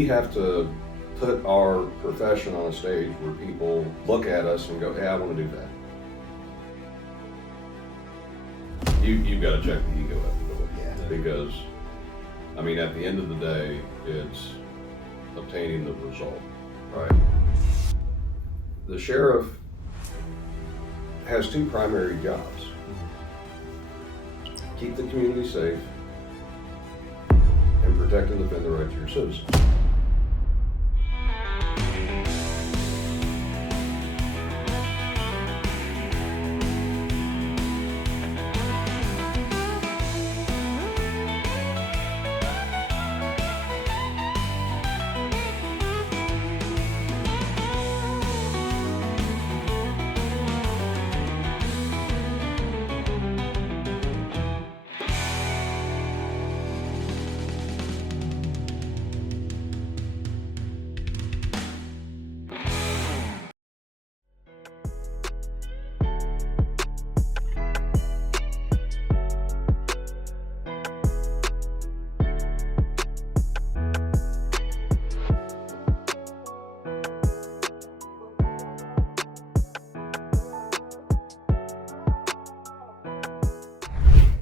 we have to put our profession on a stage where people look at us and go, hey, I want to do that. You've got to check the ego at the door. Yeah. Because, I mean, at the end of the day, it's obtaining the result, right? The sheriff has two primary jobs. Keep the community safe and protect and defend the rights of your citizens.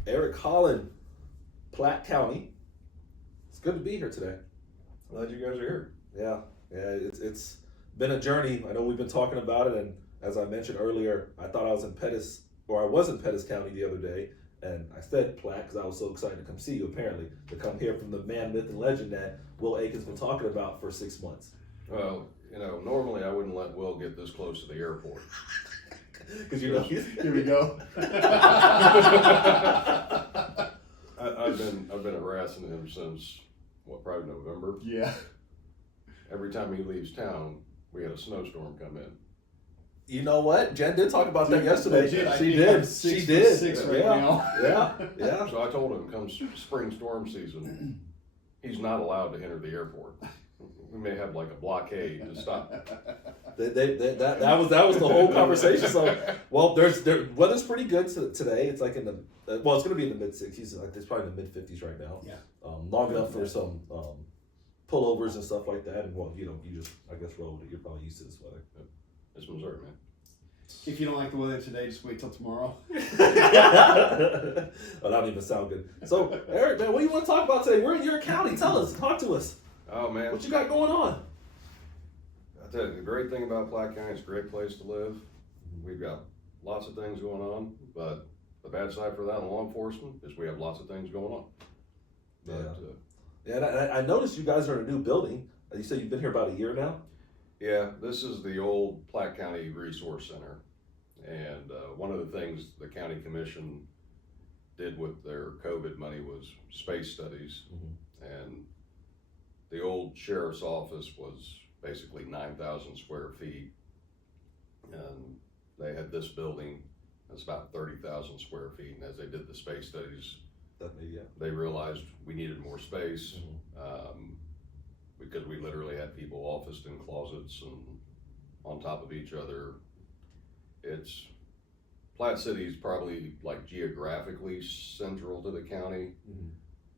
Erik, Holland, Platte County. It's good to be here today. Glad you guys are here. Yeah, it's been a journey. I know we've been talking about it, and as I mentioned earlier, I thought I was in Pettis County the other day, and I said Platte because I was so excited to come see you, apparently, to come here from the man, myth, and legend that Will Aiken's been talking about for 6 months. Well, you know, normally I wouldn't let Will get this close to the airport. Because you know, Here we go. I've been harassing him since probably November. Yeah. Every time he leaves town, we had a snowstorm come in. you know what? Jen did talk about that yesterday. Legit, I She think I'm did. 6 She for did. 6 right yeah. now. Yeah. So I told him, come spring storm season, he's not allowed to enter the airport. We may have like a blockade to stop. That was the whole conversation. So, well, weather's pretty good today. It's like in the it's going to be in the mid 60s. Like it's probably in the mid 50s right now. Yeah. Long enough for some pullovers and stuff like that. And well, you just I guess roll it. You're probably used to this weather. It's Missouri, man. If you don't like the weather today, just wait till tomorrow. Oh, that don't even sound good. So, Erik, man, what do you want to talk about today? We're in your county. Tell us. Talk to us. Oh man, What you got going on? I tell you, the great thing about Platte County, it's a great place to live. We've got lots of things going on, but the bad side for that in law enforcement is we have lots of things going on. But, Yeah, and I noticed you guys are in a new building. You said you've been here about a year now? yeah, this is the old Platte County Resource Center. And one of the things the county commission did with their COVID money was space studies. And the old sheriff's office was basically 9,000 square feet. And they had this building that's about 30,000 square feet. And as they did the space studies, they realized we needed more space because we literally had people officed in closets and on top of each other. Platte City is probably like geographically central to the county.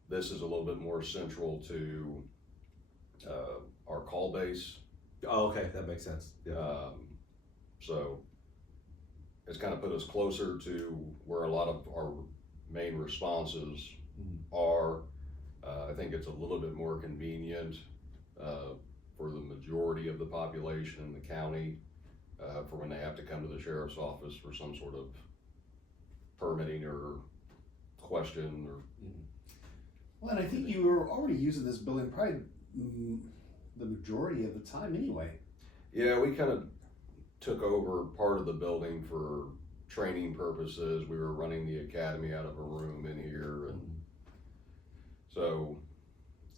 This is a little bit more central to our call base. Oh, okay, that makes sense. Yeah. So it's kind of put us closer to where a lot of our main responses are. I think it's a little bit more convenient for the majority of the population in the county for when they have to come to the sheriff's office for some sort of permitting or question or. Well, and I think you were already using this building probably the majority of the time anyway. Yeah, we kind of took over part of the building for training purposes. We were running the academy out of a room in here, and so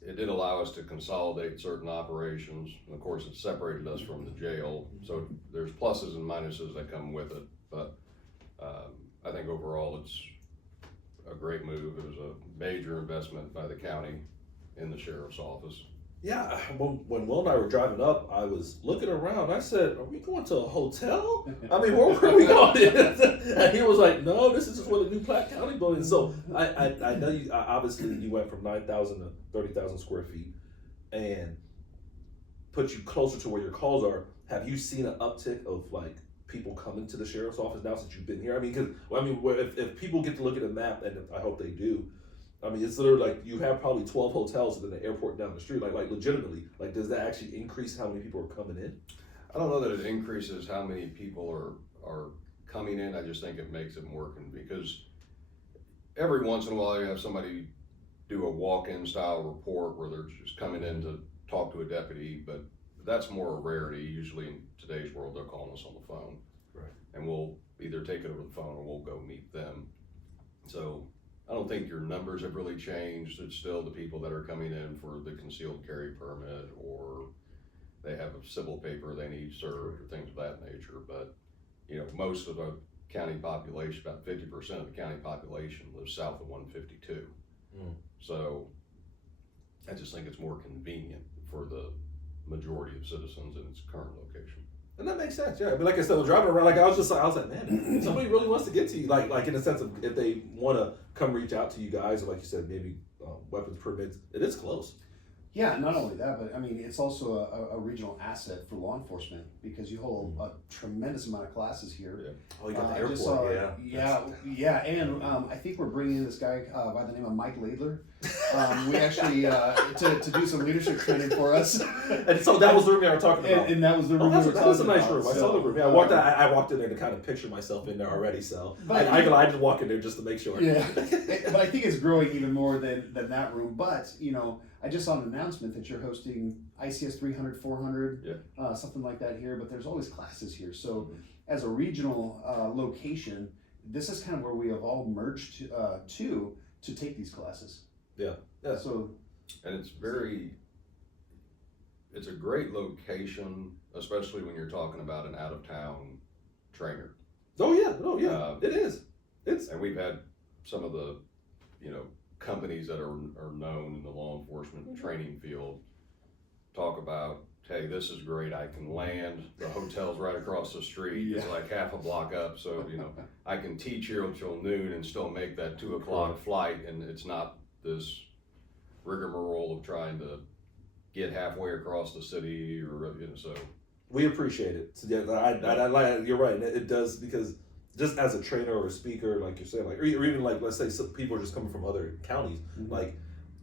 it did allow us to consolidate certain operations. And of course, it separated us from the jail. So there's pluses and minuses that come with it. But I think overall it's a great move. It was a major investment by the county in the sheriff's office. Yeah, when Will and I were driving up, I was looking around. I said, "Are we going to a hotel? I mean, where are we going?" And he was like, "No, this is just one of the new Platte County buildings." So I know you obviously you went from 9,000 to 30,000 square feet, and put you closer to where your calls are. Have you seen an uptick of like people coming to the sheriff's office now since you've been here? I mean, because if people get to look at a map, and I hope they do, I mean, it's literally like you have probably 12 hotels within the airport down the street. Like legitimately, like does that actually increase how many people are coming in? I don't know that it increases how many people are coming in. I just think it makes it more convenient, because every once in a while you have somebody do a walk-in style report where they're just coming in to talk to a deputy, but that's more a rarity. Usually in today's world, they're calling us on the phone, right? And we'll either take it over the phone or we'll go meet them. So I don't think your numbers have really changed. It's still the people that are coming in for the concealed carry permit, or they have a civil paper they need served, or things of that nature. But you know, most of the county population, about 50% of the county population, lives south of 152. So I just think it's more convenient for the majority of citizens in its current location. And that makes sense, yeah. I mean, like I said, driving around, like I was like, man, if somebody really wants to get to you, like in the sense of if they want to come reach out to you guys, or like you said, maybe weapons permits, it is close. Yeah, not only that, but I mean, it's also a regional asset for law enforcement, because you hold a tremendous amount of classes here. Yeah. Oh, you got the I airport, just saw, yeah. and I think we're bringing in this guy by the name of Mike Laidler. We actually to do some leadership training for us. And so that was the room you were talking about. And that was the room. That was a nice about, room. I so, saw the room. Yeah, I walked in there to kind of picture myself in there already. So But I just walk in there just to make sure. Yeah, but I think it's growing even more than that room. But you know, I just saw an announcement that you're hosting ICS 300, 400, something like that here. But there's always classes here. So as a regional location, this is kind of where we have all merged to take these classes. Yeah. So, and it's a great location, especially when you're talking about an out of town trainer. Oh yeah, it is. And we've had some of the, companies that are known in the law enforcement training field talk about, hey, this is great. I can land. The hotel's right across the street. It's like half a block up. So, I can teach here until noon and still make that 2 o'clock flight. And it's not this rigmarole of trying to get halfway across the city or, so. We appreciate it. So, yeah, you're right. And it does, because just as a trainer or a speaker, like you're saying, like, or even like, let's say some people are just coming from other counties, like,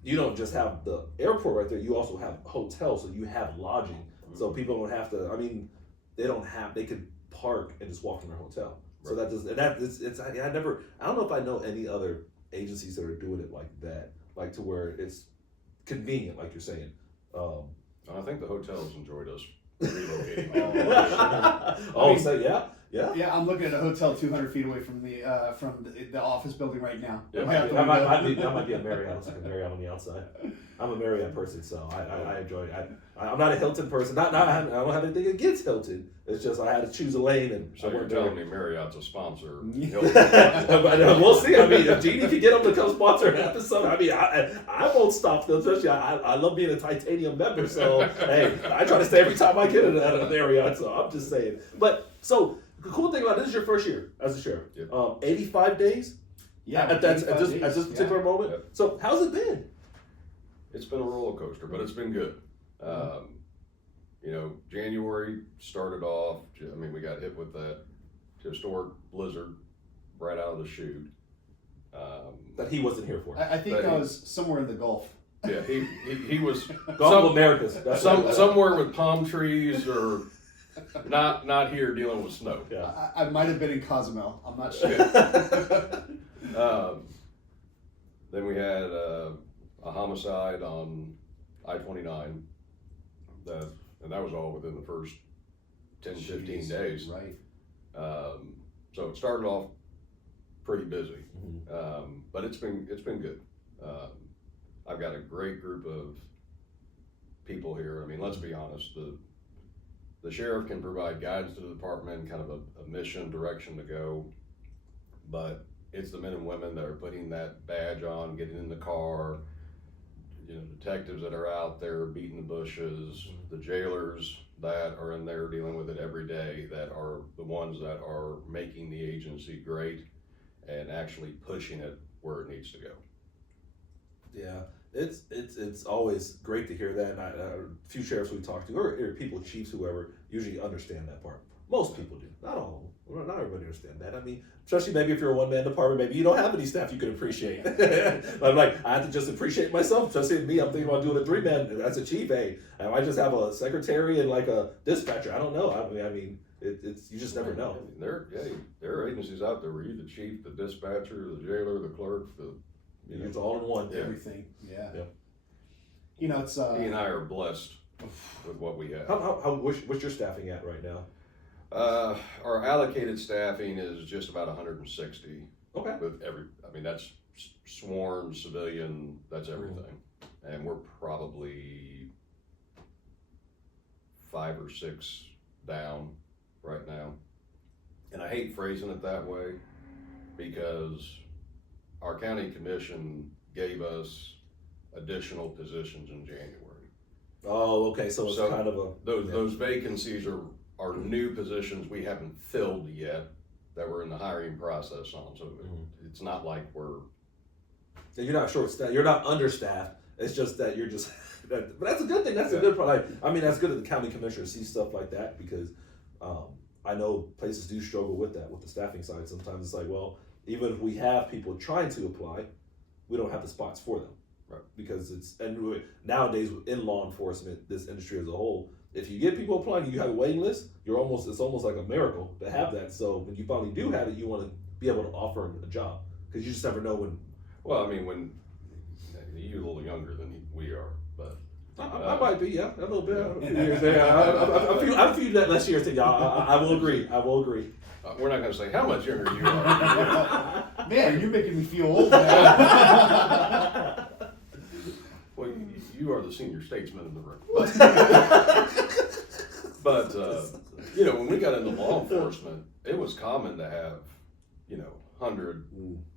you don't just have the airport right there, you also have hotels, so you have lodging. So people don't have to, I mean, they could park and just walk in their hotel. So that does, and I don't know if I know any other agencies that are doing it like that, like to where it's convenient, like you're saying. I think the hotels enjoyed us relocating. Yeah, I'm looking at a hotel 200 feet away from the office building right now. Yeah, that might be a Marriott. It's like a Marriott on the outside. I'm a Marriott person, so I enjoy it. I'm not a Hilton person. I don't have anything against Hilton. It's just I had to choose a lane, and so you're telling me Marriott's a sponsor. But we'll see. I mean, if Jeannie can get them to come sponsor an episode, I mean, I won't stop them. Especially, I love being a titanium member. So hey, I try to stay every time I get at an Marriott. So I'm just saying. But so the cool thing about this is your first year as a sheriff. Yep. 85 days. Yeah, at this particular moment. Yep. So how's it been? It's been a roller coaster, but it's been good. January started off, we got hit with that historic blizzard right out of the chute. That he wasn't here for. I think I was somewhere in the Gulf. Yeah, he was Gulf of Americas. Somewhere with palm trees, or not here dealing with snow. Yeah. I might have been in Cozumel. I'm not sure. Then we had a homicide on I-29. And that was all within the first 10, 15 days. Right. So it started off pretty busy, but it's been good. I've got a great group of people here. I mean, let's be honest, the sheriff can provide guidance to the department, kind of a mission, direction to go, but it's the men and women that are putting that badge on, getting in the car, detectives that are out there beating the bushes, the jailers that are in there dealing with it every day, that are the ones that are making the agency great and actually pushing it where it needs to go. Yeah, It's always great to hear that. And a few sheriffs we talked to, or people, chiefs, whoever, usually understand that part. Most people do. Not all of them. Well, not everybody understand that. I mean, especially maybe if you're a one-man department, maybe you don't have any staff you can appreciate. I'm like, I have to just appreciate myself. Especially me, I'm thinking about doing a 3-man as a chief. Hey, I might just have a secretary and like a dispatcher. I don't know. I mean, it's you just never know. I mean, there are agencies out there where you're the chief, the dispatcher, the jailer, the clerk, It's all in one. Yeah. Everything. Yeah. Yeah. You know, it's He and I are blessed with what we have. What's your staffing at right now? Our allocated staffing is just about 160. Okay. That's sworn, civilian, that's everything. And we're probably 5 or 6 down right now. And I hate phrasing it that way because our county commission gave us additional positions in January. Oh, okay. So it's kind of a those vacancies are new positions we haven't filled yet that we're in the hiring process on. So it's not like you're not short-staffed. You're not understaffed. It's just that you're just. But that's a good thing. That's a good part. I mean, that's good that the county commissioner sees stuff like that because I know places do struggle with that with the staffing side. Sometimes it's like, well, even if we have people trying to apply, we don't have the spots for them. Right. Because nowadays in law enforcement, this industry as a whole, if you get people applying, you have a waiting list. It's almost like a miracle to have that. So when you finally do have it, you want to be able to offer them a job because you just never know when. Well, I mean, when you're a little younger than we are, but I might be, yeah, a little bit. A few years there. I'm a few less years than y'all. I will agree. We're not going to say how much younger you are. Man, you're making me feel old now. Well, you are the senior statesman in the room. But when we got into law enforcement, it was common to have, 100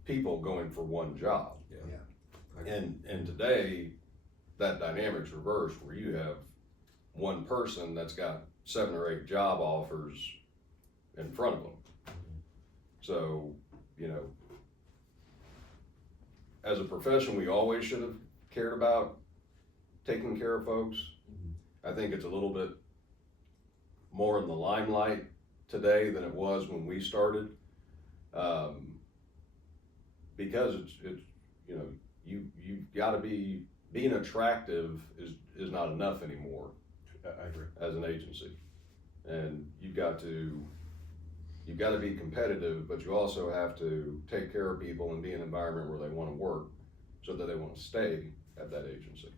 people going for one job. Yeah. And today, that dynamic's reversed, where you have one person that's got 7 or 8 job offers in front of them. So, as a profession, we always should have cared about taking care of folks. I think it's a little bit more in the limelight today than it was when we started, because it's you've got to being attractive is not enough anymore. I agree. As an agency, and you've got to be competitive, but you also have to take care of people and be in an environment where they want to work, so that they want to stay at that agency.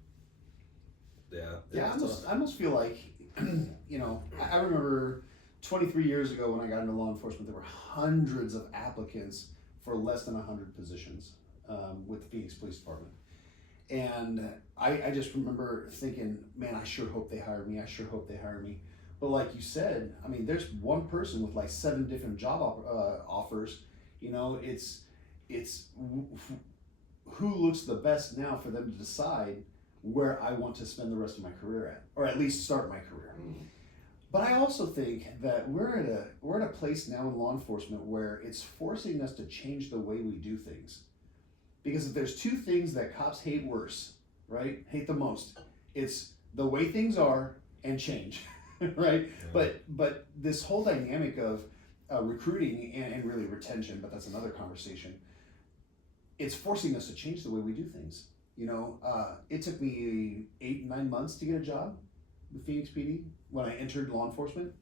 Yeah, I almost feel like, I remember 23 years ago when I got into law enforcement, there were hundreds of applicants for less than 100 positions with the Phoenix Police Department. And I just remember thinking, man, I sure hope they hire me. But like you said, I mean, there's one person with like 7 different job offers. It's who looks the best now for them to decide where I want to spend the rest of my career at, or at least start my career. But I also think that we're at a place now in law enforcement where it's forcing us to change the way we do things. Because if there's 2 things that cops hate worse, right? Hate the most, it's the way things are and change, right? Yeah. But this whole dynamic of recruiting and really retention, but that's another conversation. It's forcing us to change the way we do things. It took me 8-9 months to get a job with Phoenix PD when I entered law enforcement.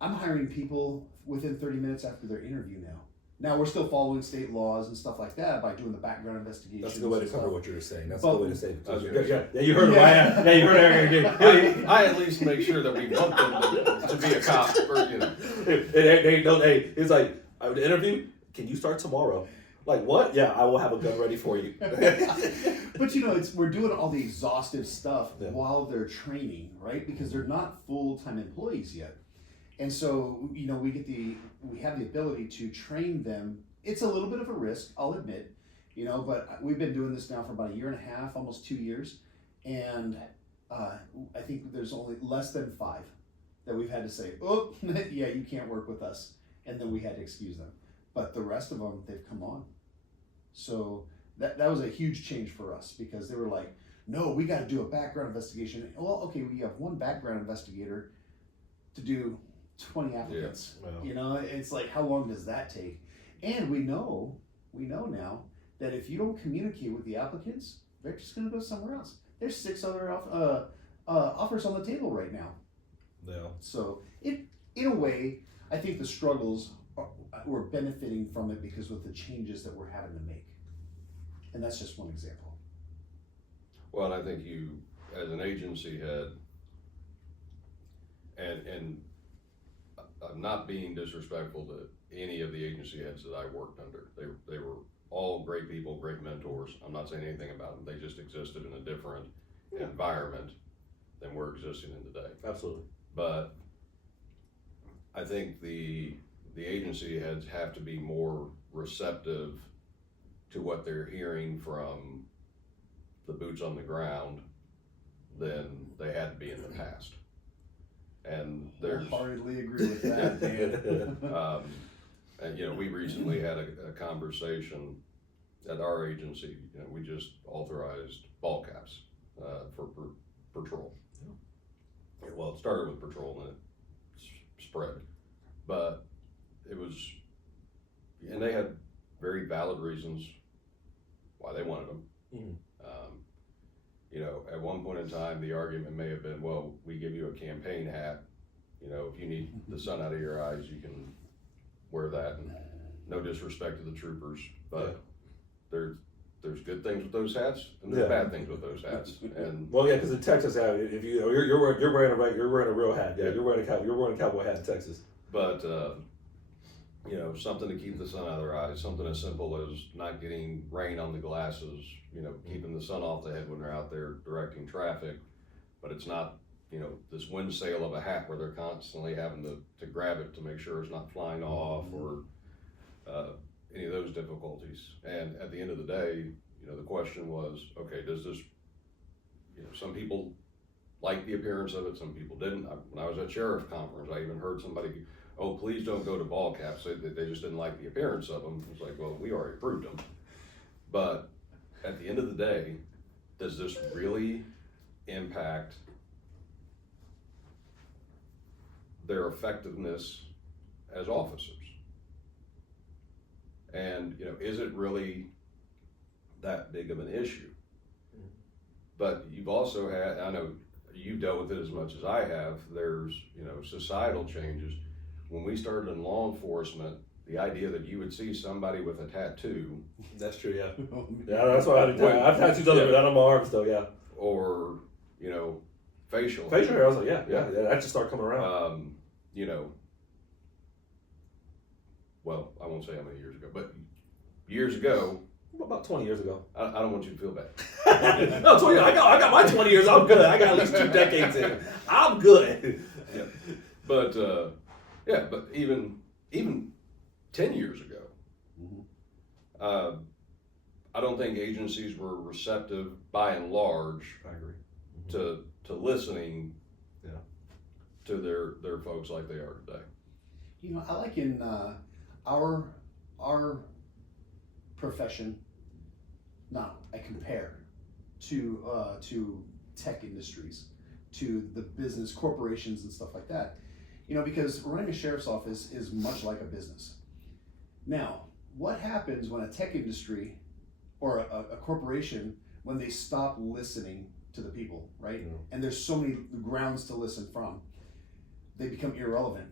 I'm hiring people within 30 minutes after their interview now. Now we're still following state laws and stuff like that by doing the background investigation. That's a good way to cover what you were saying. That's a good way to say it. Yeah, you heard it. Yeah, you heard it. I at least make sure that we want them to be a cop. It's like, I would interview, can you start tomorrow? Like, what? Yeah, I will have a gun ready for you. But we're doing all the exhaustive stuff while they're training, right? Because they're not full-time employees yet. And so, we have the ability to train them. It's a little bit of a risk, I'll admit, but we've been doing this now for about 1.5 years, almost 2 years. And I think there's only less than 5 that we've had to say, oh, yeah, you can't work with us. And then we had to excuse them. But the rest of them, they've come on. So that was a huge change for us, because they were like, no, we got to do a background investigation. Well, okay, we have one background investigator to do 20 applicants. Yeah. Wow. You know, it's like, how long does that take? And we know now that if you don't communicate with the applicants, they're just going to go somewhere else. There's 6 other offers on the table right now. Yeah. So in a way, I think the struggles we're benefiting from it because of the changes that we're having to make. And that's just one example. Well, and I think you, as an agency head, and I'm not being disrespectful to any of the agency heads that I worked under. They were all great people, great mentors. I'm not saying anything about them. They just existed in a different environment than we're existing in today. Absolutely. But I think the agency heads have to be more receptive to what they're hearing from the boots on the ground than they had to be in the past. And I hardly agree with that, Dan. and you know, we recently had a conversation at our agency. You know, we just authorized ball caps for patrol. Yeah. Well, it started with patrol and it spread, but it was, and they had very valid reasons why they wanted them. Mm-hmm. You know, at one point in time, the argument may have been, well, we give you a campaign hat. You know, if you need the sun out of your eyes, you can wear that. And no disrespect to the troopers, but there's good things with those hats and there's bad things with those hats. And well, yeah, because in Texas, if you're wearing a real hat, you're wearing a cowboy hat in Texas. But you know, something to keep the sun out of their eyes, something as simple as not getting rain on the glasses, you know, keeping the sun off the head when they're out there directing traffic. But it's not, you know, this wind sail of a hat where they're constantly having to grab it to make sure it's not flying off or any of those difficulties. And at the end of the day, you know, the question was, okay, does this, you know, some people liked the appearance of it, some people didn't. When I was at sheriff conference, I even heard somebody, oh, please don't go to ball caps. They just didn't like the appearance of them. It's like, well, we already approved them. But at the end of the day, does this really impact their effectiveness as officers? And, you know, is it really that big of an issue? But you've also had, I know you've dealt with it as much as I have, there's, you know, societal changes. When we started in law enforcement, the idea that you would see somebody with a tattoo. That's true, yeah. Yeah, that's what I do. I've tattoos on my arms though, yeah. Or, you know, facial hair. I was like, yeah, that just started coming around. You know, well, I won't say how many years ago, but years ago. About 20 years ago. I don't want you to feel bad. No, 20 years. I got my 20 years. I'm good. I got at least 2 decades in. I'm good. Yeah. But but even 10 years ago, I don't think agencies were receptive by and large. I agree. To listening to their folks like they are today. You know, I like in our profession, I compare to tech industries, to the business corporations and stuff like that. You know, because running a sheriff's office is much like a business. Now, what happens when a tech industry or a corporation, when they stop listening to the people, right? Yeah. And there's so many grounds to listen from, they become irrelevant.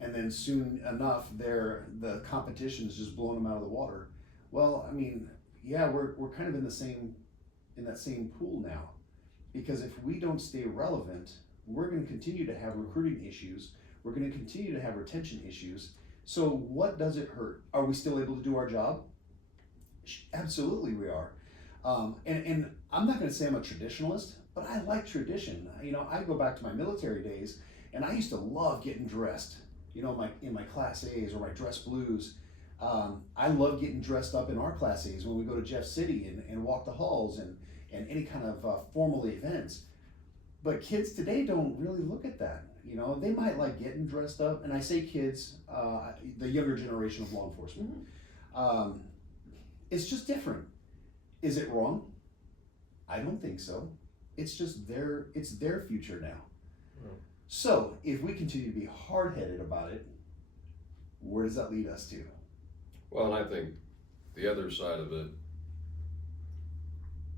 And then soon enough, the competition is just blowing them out of the water. Well, I mean, yeah, we're kind of in that same pool now, because if we don't stay relevant, we're going to continue to have recruiting issues. We're going to continue to have retention issues. So what does it hurt? Are we still able to do our job? Absolutely we are. And I'm not going to say I'm a traditionalist, but I like tradition. You know, I go back to my military days, and I used to love getting dressed. You know, in my Class A's or my dress blues. I love getting dressed up in our Class A's when we go to Jeff City and walk the halls and any kind of formal events. But kids today don't really look at that. You know, they might like getting dressed up, and I say kids, the younger generation of law enforcement. It's just different. Is it wrong? I don't think so. It's just their future now. Right. So if we continue to be hard-headed about it, where does that lead us to? Well, and I think the other side of it,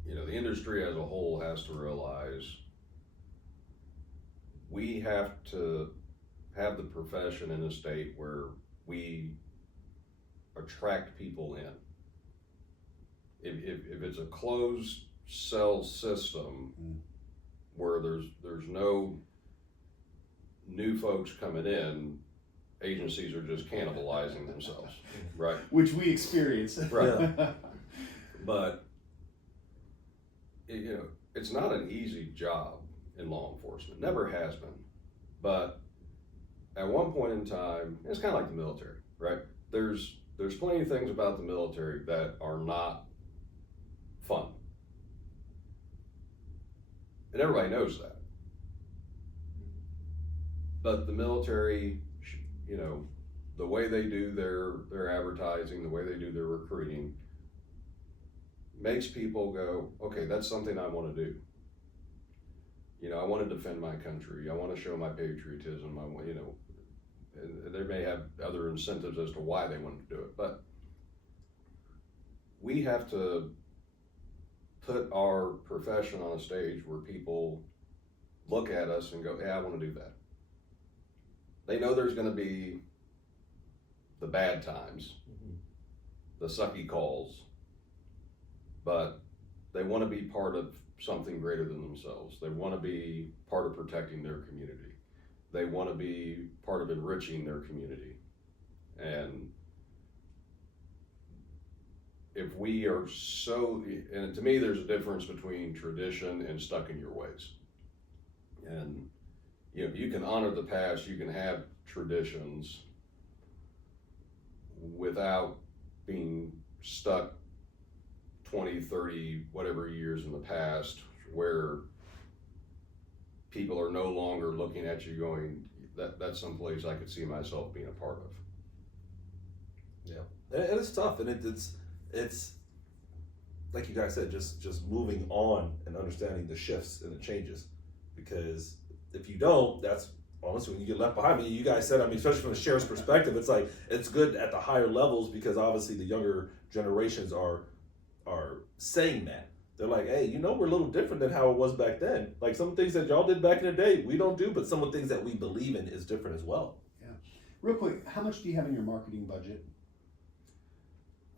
the industry as a whole has to realize we have to have the profession in a state where we attract people in. If it's a closed cell system where there's no new folks coming in, agencies are just cannibalizing themselves, right? Which we experience. Right. But it's not an easy job in law enforcement. Never has been. But at one point in time, it's kind of like the military, right? There's plenty of things about the military that are not fun. And everybody knows that. But the military, the way they do their advertising, the way they do their recruiting, makes people go, okay, that's something I want to do. I want to defend my country. I want to show my patriotism. And they may have other incentives as to why they want to do it. But we have to put our profession on a stage where people look at us and go, yeah, I want to do that. They know there's going to be the bad times, the sucky calls, but they want to be part of something greater than themselves. They want to be part of protecting their community. They want to be part of enriching their community. And if we are and to me, there's a difference between tradition and stuck in your ways. And you can honor the past, you can have traditions without being stuck 20, 30, whatever years in the past, where people are no longer looking at you going, that's someplace I could see myself being a part of. Yeah, and it's tough, and it's like you guys said, just moving on and understanding the shifts and the changes, because if you don't, that's honestly when you get left behind. I mean, you guys said, especially from the sheriff's perspective, it's like it's good at the higher levels because obviously the younger generations are saying that. They're like, hey, we're a little different than how it was back then. Like some things that y'all did back in the day, we don't do, but some of the things that we believe in is different as well. Yeah. Real quick, how much do you have in your marketing budget?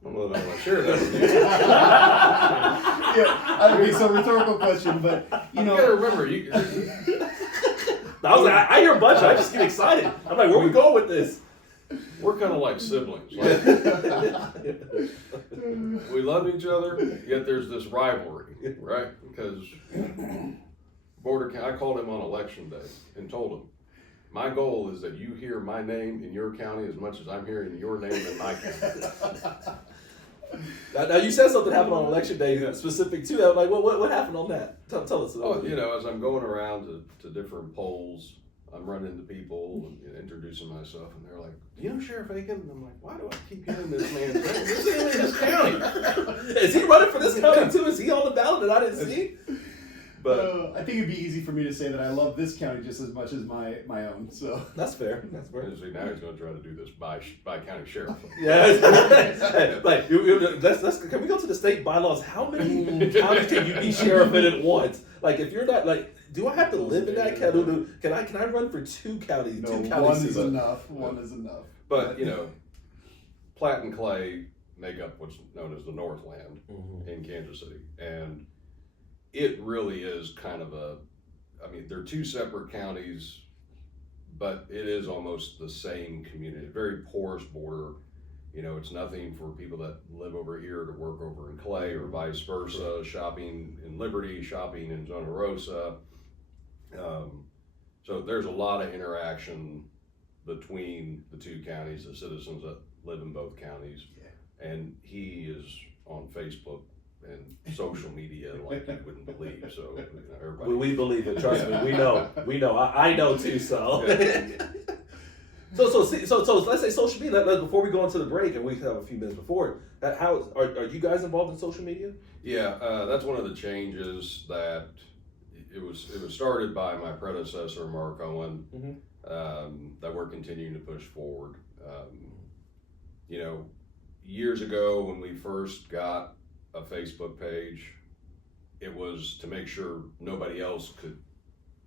I don't know that I want to share that with you. Yeah, okay, so rhetorical question, but you gotta remember, I hear a bunch, I just get excited. I'm like, where are we going with this? We're kind of like siblings. We love each other, yet there's this rivalry, right? Because I called him on election day and told him, my goal is that you hear my name in your county as much as I'm hearing your name in my county. Now you said something happened on election day specific to that. I'm like, what happened on that? Tell us. As I'm going around to different polls, I'm running into people and introducing myself, and they're like, do you know Sheriff Aiken? And I'm like, why do I keep hearing this man's name? This is in his county. Is he running for this county too? Is he on the ballot that I didn't see? But I think it'd be easy for me to say that I love this county just as much as my own. So that's fair. That's fair. See, now he's going to try to do this by county sheriff. Yeah. Like, let's can we go to the state bylaws? How many counties can you be sheriff in at once? Like, if you're not like, do I have to live in that county? Can I run for two counties? No, two counties one is enough. One is enough. But Platte and Clay make up what's known as the Northland in Kansas City, and it really is kind of they're two separate counties, but it is almost the same community, very porous border. It's nothing for people that live over here to work over in Clay or vice versa, shopping in Liberty, shopping in Zona Rosa. So there's a lot of interaction between the two counties, the citizens that live in both counties. Yeah. And he is on Facebook and social media like you wouldn't believe. So everybody. We believe it. Trust me. We know. I know too. So. Yeah. So let's say social media. Before we go into the break, and we have a few minutes before that, are you guys involved in social media? Yeah, that's one of the changes that it was started by my predecessor, Mark Owen, that we're continuing to push forward. You know, years ago when we first got a Facebook page, it was to make sure nobody else could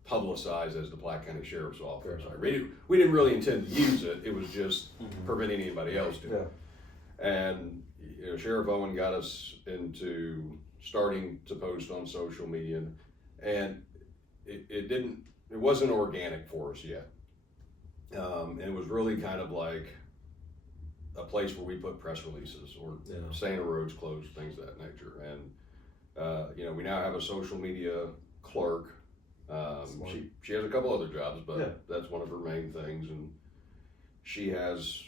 publicize as the Platte County Sheriff's Office. We didn't really intend to use it. It was just preventing anybody else doing it. And you know, Sheriff Owen got us into starting to post on social media, and it wasn't organic for us yet. And it was really kind of like a place where we put press releases or saying a road's closed, things of that nature. And you know, we now have a social media clerk. She has a couple other jobs, but that's one of her main things, and she has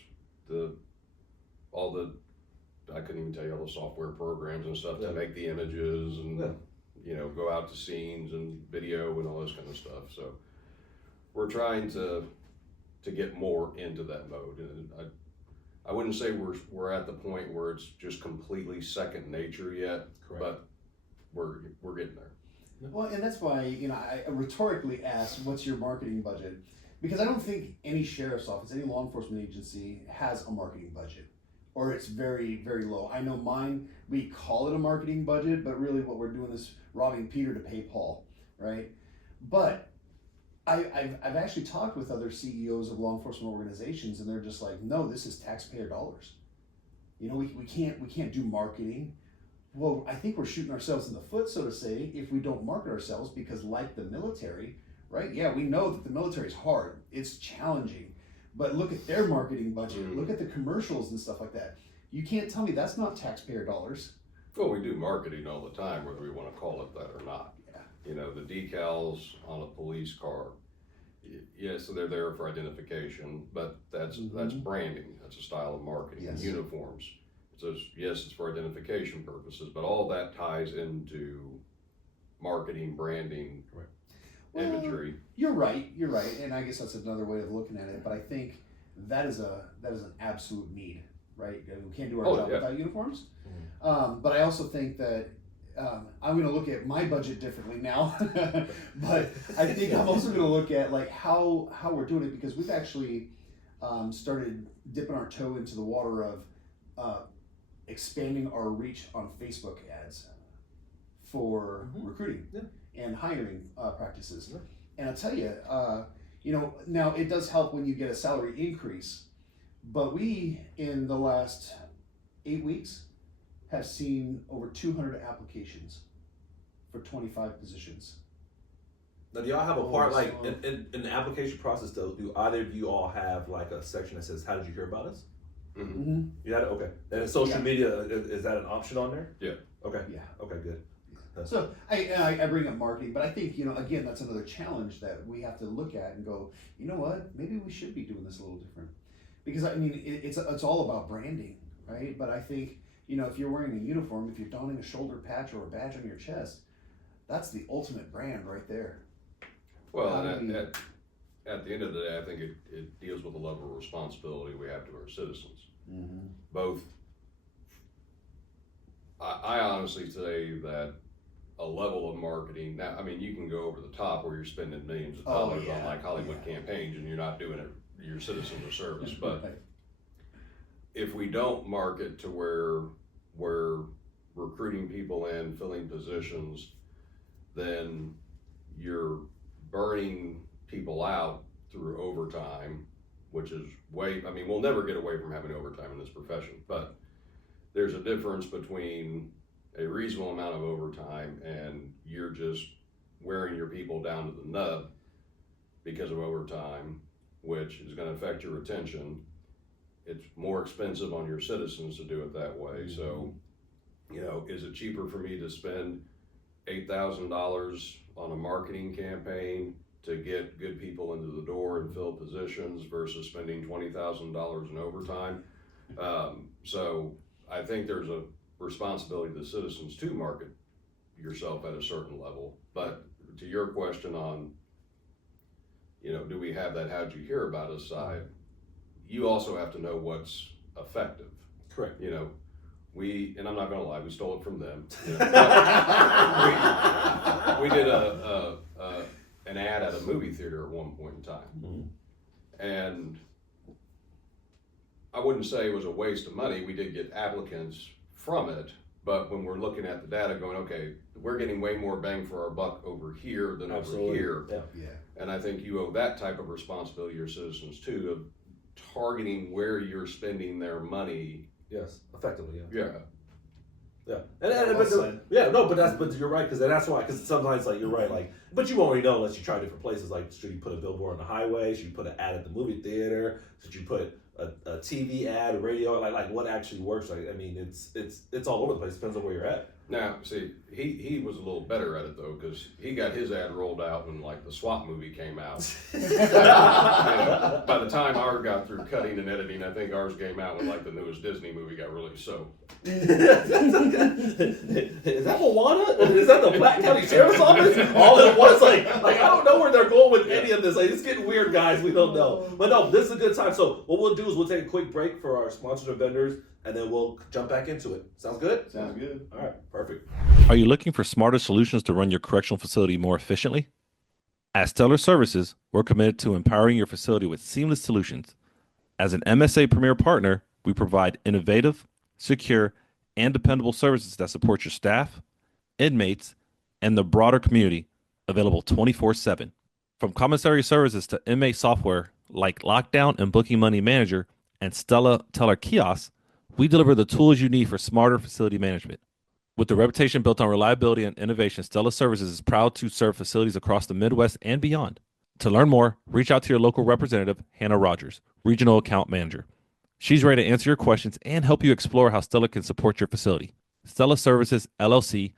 all the I couldn't even tell you all the software programs and stuff to make the images and you know, go out to scenes and video and all this kind of stuff. So we're trying to get more into that mode, and I wouldn't say we're at the point where it's just completely second nature yet, but we're getting there. Well, and that's why, you know, I rhetorically asked, what's your marketing budget? Because I don't think any sheriff's office, any law enforcement agency has a marketing budget, or it's very, very low. I know mine, we call it a marketing budget, but really what we're doing is robbing Peter to pay Paul, right? But I've actually talked with other CEOs of law enforcement organizations, and they're just like, no, this is taxpayer dollars. You know, we can't do marketing. Well, I think we're shooting ourselves in the foot, so to say, if we don't market ourselves, because like the military, right? Yeah, we know that the military is hard. It's challenging. But look at their marketing budget. Look at the commercials and stuff like that. You can't tell me that's not taxpayer dollars. Well, we do marketing all the time, whether we want to call it that or not. Yeah. You know, the decals on a police car, yes, so they're there for identification, but that's branding. That's a style of marketing. Yes. Uniforms. So yes, it's for identification purposes, but all that ties into marketing, branding, imagery. You're right, and I guess that's another way of looking at it. But I think that is an absolute need, right? We can't do our job without uniforms. But I also think that I'm going to look at my budget differently now. But I think I'm also going to look at like how we're doing it, because we've actually started dipping our toe into the water of expanding our reach on Facebook ads for recruiting and hiring practices. And I'll tell you, you know, now it does help when you get a salary increase, but we, in the last 8 weeks, have seen over 200 applications for 25 positions. Now, do y'all have a part, like, in the application process, though, do either of you all have, like, a section that says, how did you hear about us? You had it? Okay. And in social media, is that an option on there? Yeah. Okay. Yeah. Okay, good. So I bring up marketing, but I think, you know, again, that's another challenge that we have to look at and go, you know what, maybe we should be doing this a little different. Because I mean, it's all about branding, right? But I think, you know, if you're wearing a uniform, if you're donning a shoulder patch or a badge on your chest, that's the ultimate brand right there. Well, and at the end of the day, I think it deals with the level of responsibility we have to our citizens. Both, I honestly say that a level of marketing, now, I mean, you can go over the top where you're spending millions of dollars on like Hollywood campaigns and you're not doing it your citizens a service, but if we don't market to where we're recruiting people in, filling positions, then you're burning people out through overtime, which is I mean, we'll never get away from having overtime in this profession, but there's a difference between a reasonable amount of overtime and you're just wearing your people down to the nub because of overtime, which is going to affect your retention. It's more expensive on your citizens to do it that way. So, you know, is it cheaper for me to spend $8,000 on a marketing campaign to get good people into the door and fill positions versus spending $20,000 in overtime? So I think there's a responsibility to the citizens to market yourself at a certain level. But to your question on, you know, do we have that how'd you hear about us side? you also have to know what's effective. Correct. You know, and I'm not gonna lie, we stole it from them. You know, we did an ad at a movie theater at one point in time. Mm-hmm. And I wouldn't say it was a waste of money. We did get applicants from it, but when we're looking at the data going, okay, we're getting way more bang for our buck over here than Absolutely. over here. Yeah. Yeah. And I think you owe that type of responsibility to your citizens too, of targeting where you're spending their money. Yes. Effectively. Yeah. Yeah. Yeah, but you're right, because that's why. Because sometimes, like, you're right, like, but you won't really know unless you try different places. Like, should you put a billboard on the highway? Should you put an ad at the movie theater? Should you put a TV ad, a radio? Like what actually works? Like, I mean, it's all over the place. Depends on where you're at. Now, see, he was a little better at it though, because he got his ad rolled out when like the SWAT movie came out. And by the time ours got through cutting and editing, I think ours came out when like the newest Disney movie got released. So. Is that Moana? Is that the Black County Sheriff's Office? All at once, like I don't know where they're going with any of this. Like, it's getting weird, guys. We don't know. But no, this is a good time. So what we'll do is we'll take a quick break for our sponsors and vendors, and then we'll jump back into it. Sounds good? Sounds good. All right, perfect. Are you looking for smarter solutions to run your correctional facility more efficiently? At Stellar Services, we're committed to empowering your facility with seamless solutions. As an MSA Premier Partner, we provide innovative, secure, and dependable services that support your staff, inmates, and the broader community, available 24/7. From commissary services to inmate software like Lockdown and Booking Money Manager and Stella Teller Kiosks, we deliver the tools you need for smarter facility management. With a reputation built on reliability and innovation, Stella Services is proud to serve facilities across the Midwest and beyond. To learn more, reach out to your local representative, Hannah Rogers, Regional Account Manager. She's ready to answer your questions and help you explore how Stella can support your facility. Stella Services, LLC,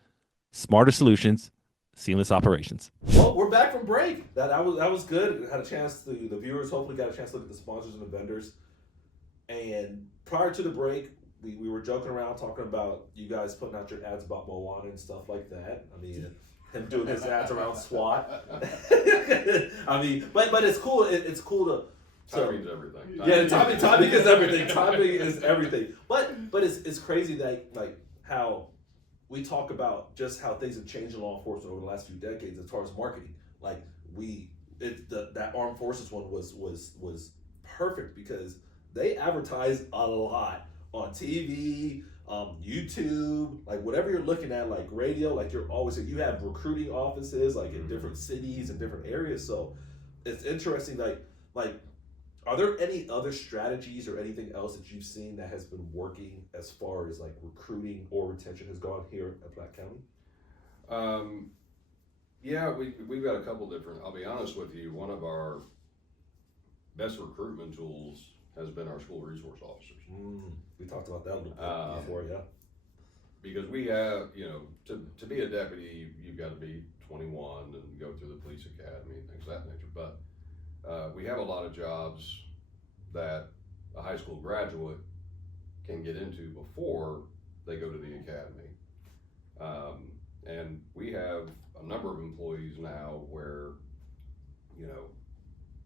smarter solutions, seamless operations. Well, we're back from break. That was good. Had a chance to, the viewers hopefully got a chance to look at the sponsors and the vendors. And prior to the break, we were joking around talking about you guys putting out your ads about Moana and stuff like that. I mean, him doing his ads around SWAT. I mean, but it's cool. It's cool to. Timing's everything. Timing is everything. Timing is everything. But it's crazy that like how we talk about just how things have changed in law enforcement over the last few decades as far as marketing. Like that armed forces one was perfect because they advertise a lot on TV, YouTube, like whatever you're looking at, like radio, like you're always you have recruiting offices like in different cities and different areas. So it's interesting, like. Are there any other strategies or anything else that you've seen that has been working as far as like recruiting or retention has gone here at Platte County? Yeah, we've got a couple different, I'll be honest with you, one of our best recruitment tools has been our school resource officers. We talked about that a little bit before, yeah. Because we have, to be a deputy, you've got to be 21 and go through the police academy and things of that nature. But we have a lot of jobs that a high school graduate can get into before they go to the academy. And we have a number of employees now where,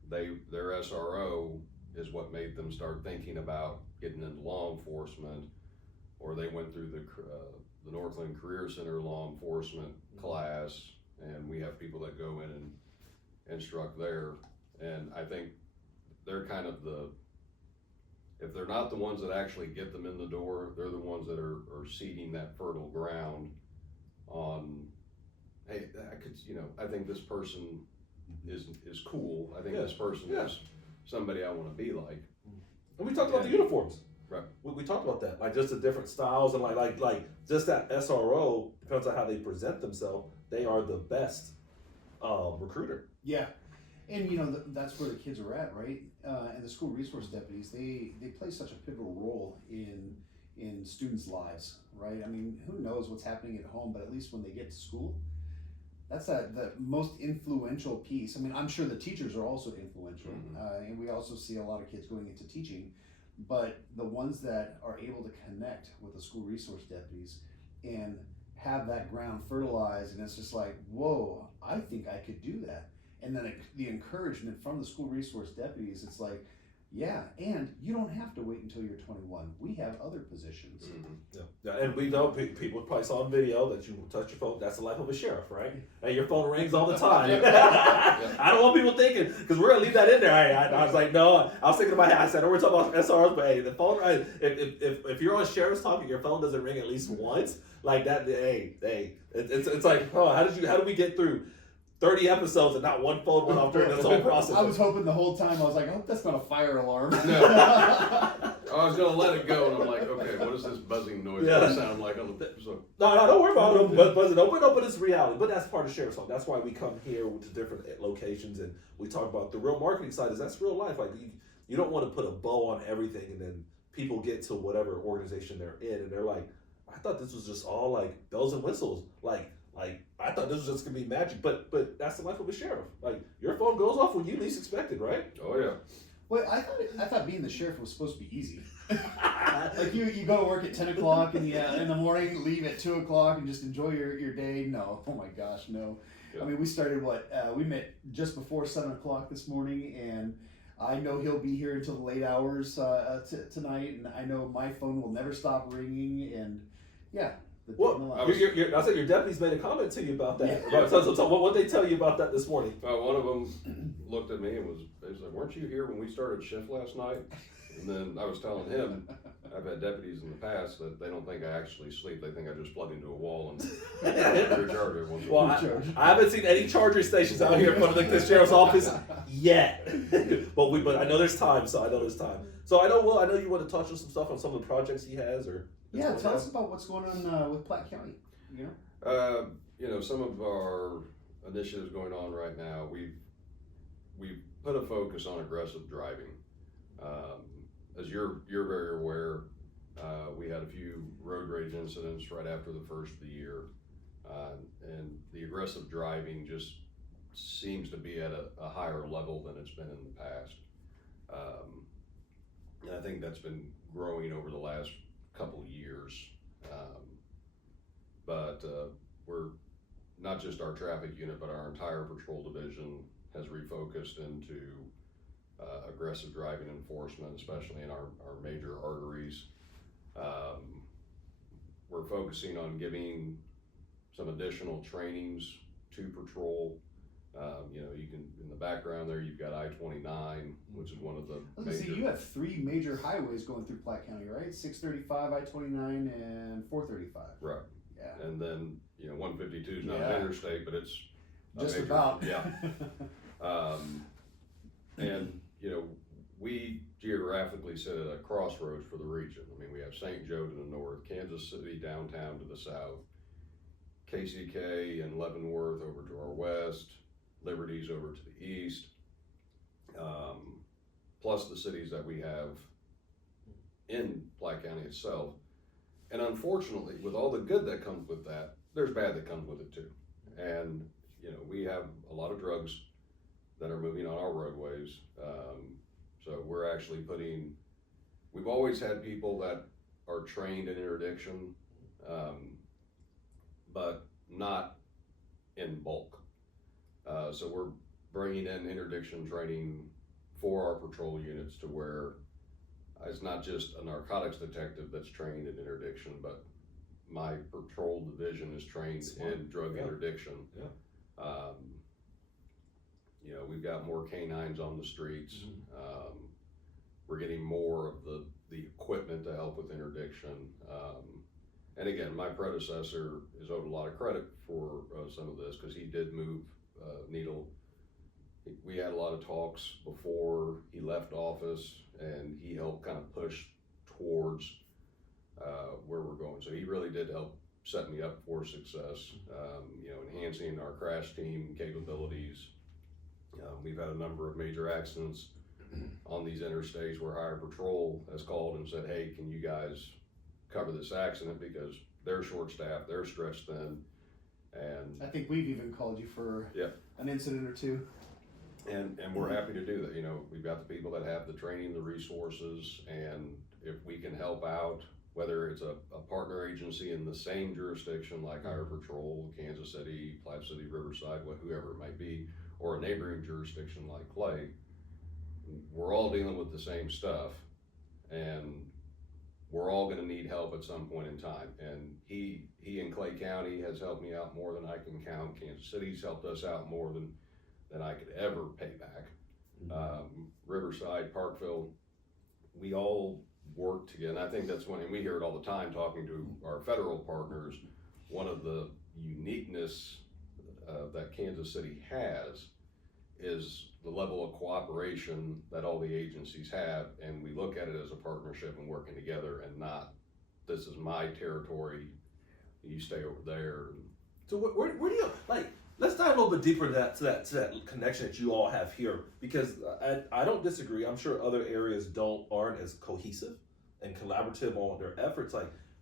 their SRO is what made them start thinking about getting into law enforcement, or they went through the Northland Career Center law enforcement class, and we have people that go in and instruct there. And I think they're kind of if they're not the ones that actually get them in the door, they're the ones that are seeding that fertile ground on, hey, I think this person is cool. I think this person is somebody I want to be like. And we talked about the uniforms. Right. We talked about that, like just the different styles and like just that SRO, depends on how they present themselves, they are the best recruiter. Yeah. And that's where the kids are at, right? And the school resource deputies, they play such a pivotal role in students' lives, right? I mean, who knows what's happening at home, but at least when they get to school, that's the most influential piece. I mean, I'm sure the teachers are also influential, and we also see a lot of kids going into teaching, but the ones that are able to connect with the school resource deputies and have that ground fertilized, and it's just like, whoa, I think I could do that. And then the encouragement from the school resource deputies, it's like, Yeah, and you don't have to wait until you're 21. We have other positions. Yeah, and we know people probably saw on video that you touch your phone. That's the life of a sheriff, right? And your phone rings all the time. I don't want people thinking, because we're gonna leave that in there. I was like, no. I was thinking in my head. I said, we're talking about SROs, but hey, the phone. If you're on sheriff's talk and your phone doesn't ring at least once, like that, hey, it's like, oh, how did we get through 30 episodes and not one phone went off during this whole process? I was hoping the whole time. I was like, I hope that's not a fire alarm. No. I was gonna let it go, and I'm like, okay, what is this buzzing noise gonna sound like on the so? No, don't worry about it. Buzzing open, but it's reality. But that's part of Sheriff's Talk. That's why we come here to different locations and we talk about the real marketing side. That's real life. Like you don't want to put a bow on everything, and then people get to whatever organization they're in, and they're like, I thought this was just all like bells and whistles. Like I thought this was just gonna be magic, but that's the life of a sheriff. Like your phone goes off when you least expect it, right? Oh yeah. Well, I thought being the sheriff was supposed to be easy. Like you go to work at 10 o'clock in the morning, leave at 2 o'clock, and just enjoy your day. No, oh my gosh, no. Yeah. I mean, we started we met just before 7 o'clock this morning, and I know he'll be here until the late hours tonight, and I know my phone will never stop ringing, and yeah. Well, I said your deputies made a comment to you about that. Yeah. Right, so what they tell you about that this morning? One of them looked at me and was like, "Weren't you here when we started shift last night?" And then I was telling him, I've had deputies in the past that they don't think I actually sleep. They think I just plug into a wall and recharge it once in a while. I haven't seen any charging stations out here in front of the sheriff's office yet. but I know there's time, so I know there's time. So I know you want to touch on some stuff on some of the projects he has, or yeah, tell us about what's going on with Platte County. You know, some of our initiatives going on right now. We've put a focus on aggressive driving. As you're very aware, we had a few road rage incidents right after the first of the year, and the aggressive driving just seems to be at a higher level than it's been in the past. And I think that's been growing over the last couple of years. But we're not just our traffic unit, but our entire patrol division has refocused into aggressive driving enforcement, especially in our major arteries. We're focusing on giving some additional trainings to patrol. You can, in the background there, you've got I-29, which is one of the major. You have three major highways going through Platte County, right? 635, I-29, and 435. Right. Yeah. And then, 152 is not an interstate, but it's just about. Yeah. And, we geographically sit at a crossroads for the region. I mean, we have St. Joe to the north, Kansas City downtown to the south, KCK and Leavenworth over to our west, Liberty's over to the east, plus the cities that we have in Platte County itself. And unfortunately, with all the good that comes with that, there's bad that comes with it too. And, we have a lot of drugs that are moving on our roadways. So we're actually we've always had people that are trained in interdiction, but not in bulk. So we're bringing in interdiction training for our patrol units to where it's not just a narcotics detective that's trained in interdiction, but my patrol division is trained in drug interdiction. Yeah. We've got more canines on the streets. We're getting more of the equipment to help with interdiction. And again, my predecessor is owed a lot of credit for some of this because he did move needle. We had a lot of talks before he left office, and he helped kind of push towards where we're going. So he really did help set me up for success, enhancing our crash team capabilities. We've had a number of major accidents on these interstates where Highway Patrol has called and said, hey, can you guys cover this accident because they're short-staffed, they're stretched thin. And I think we've even called you for an incident or two. And we're happy to do that. We've got the people that have the training, the resources, and if we can help out, whether it's a partner agency in the same jurisdiction like Highway Patrol, Kansas City, Platte City, Riverside, whoever it might be, or a neighboring jurisdiction like Clay, we're all dealing with the same stuff, and we're all gonna need help at some point in time. And he in Clay County has helped me out more than I can count. Kansas City's helped us out more than I could ever pay back. Riverside, Parkville, we all work together. And I think that's and we hear it all the time talking to our federal partners. One of the uniqueness that Kansas City has is the level of cooperation that all the agencies have, and we look at it as a partnership and working together, and not, this is my territory, you stay over there. So where do you, like, let's dive a little bit deeper to that connection that you all have here, because I don't disagree. I'm sure other areas aren't as cohesive and collaborative on their efforts.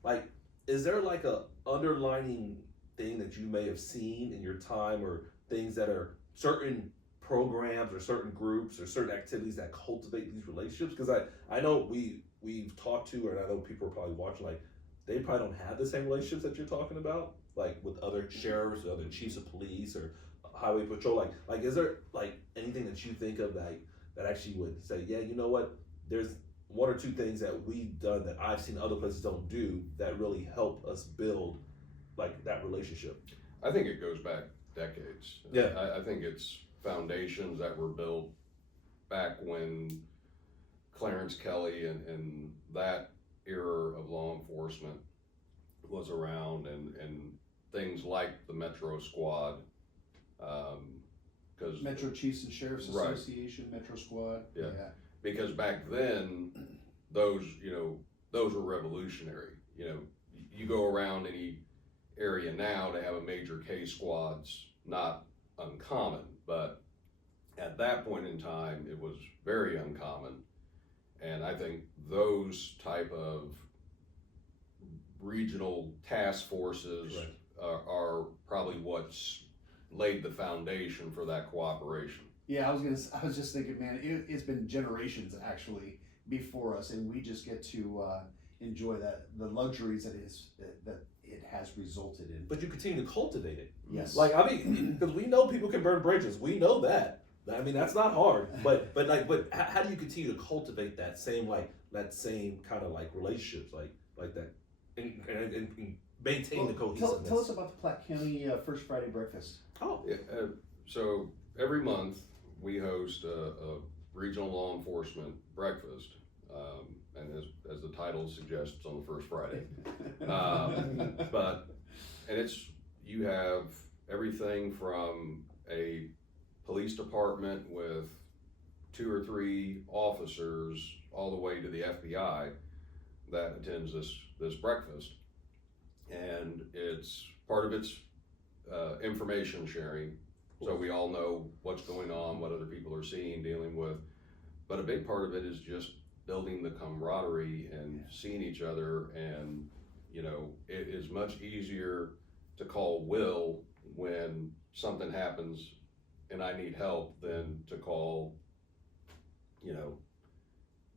Like, is there like a underlining thing that you may have seen in your time, or things that are certain programs or certain groups or certain activities that cultivate these relationships? Because I know we've talked to, and I know people are probably watching, like, they probably don't have the same relationships that you're talking about, like with other sheriffs or other chiefs of police or highway patrol. Like is there like anything that you think of that actually would say, yeah, you know what, there's one or two things that we've done that I've seen other places don't do that really help us build like that relationship? I think it goes back decades. Yeah. I think it's foundations that were built back when Clarence Kelly and that era of law enforcement was around, and things like the Metro Squad, because Metro Chiefs and Sheriffs Right. Association, Metro Squad. Yeah. Because back then those were revolutionary. You go around any area now to have a major K squad's not uncommon, but at that point in time it was very uncommon. And I think those type of regional task forces are probably what's laid the foundation for that cooperation. Yeah, I was just thinking, man, it's been generations actually before us, and we just get to enjoy the luxuries that it has resulted in. But you continue to cultivate it. Yes. Like, I mean, because we know people can burn bridges. We know that. I mean, that's not hard. But how do you continue to cultivate that same kind of like relationships like that and maintain the cohesiveness? Tell us about the Platte County First Friday Breakfast. Oh, Yeah, so every month we host a regional law enforcement breakfast, and as the title suggests, it's on the first Friday. You have everything from a police department with 2 or 3 officers all the way to the FBI that attends this breakfast, and it's part of its information sharing, so we all know what's going on, what other people are seeing, dealing with, but a big part of it is just building the camaraderie and seeing each other. And it is much easier to call Will when something happens and I need help than to call,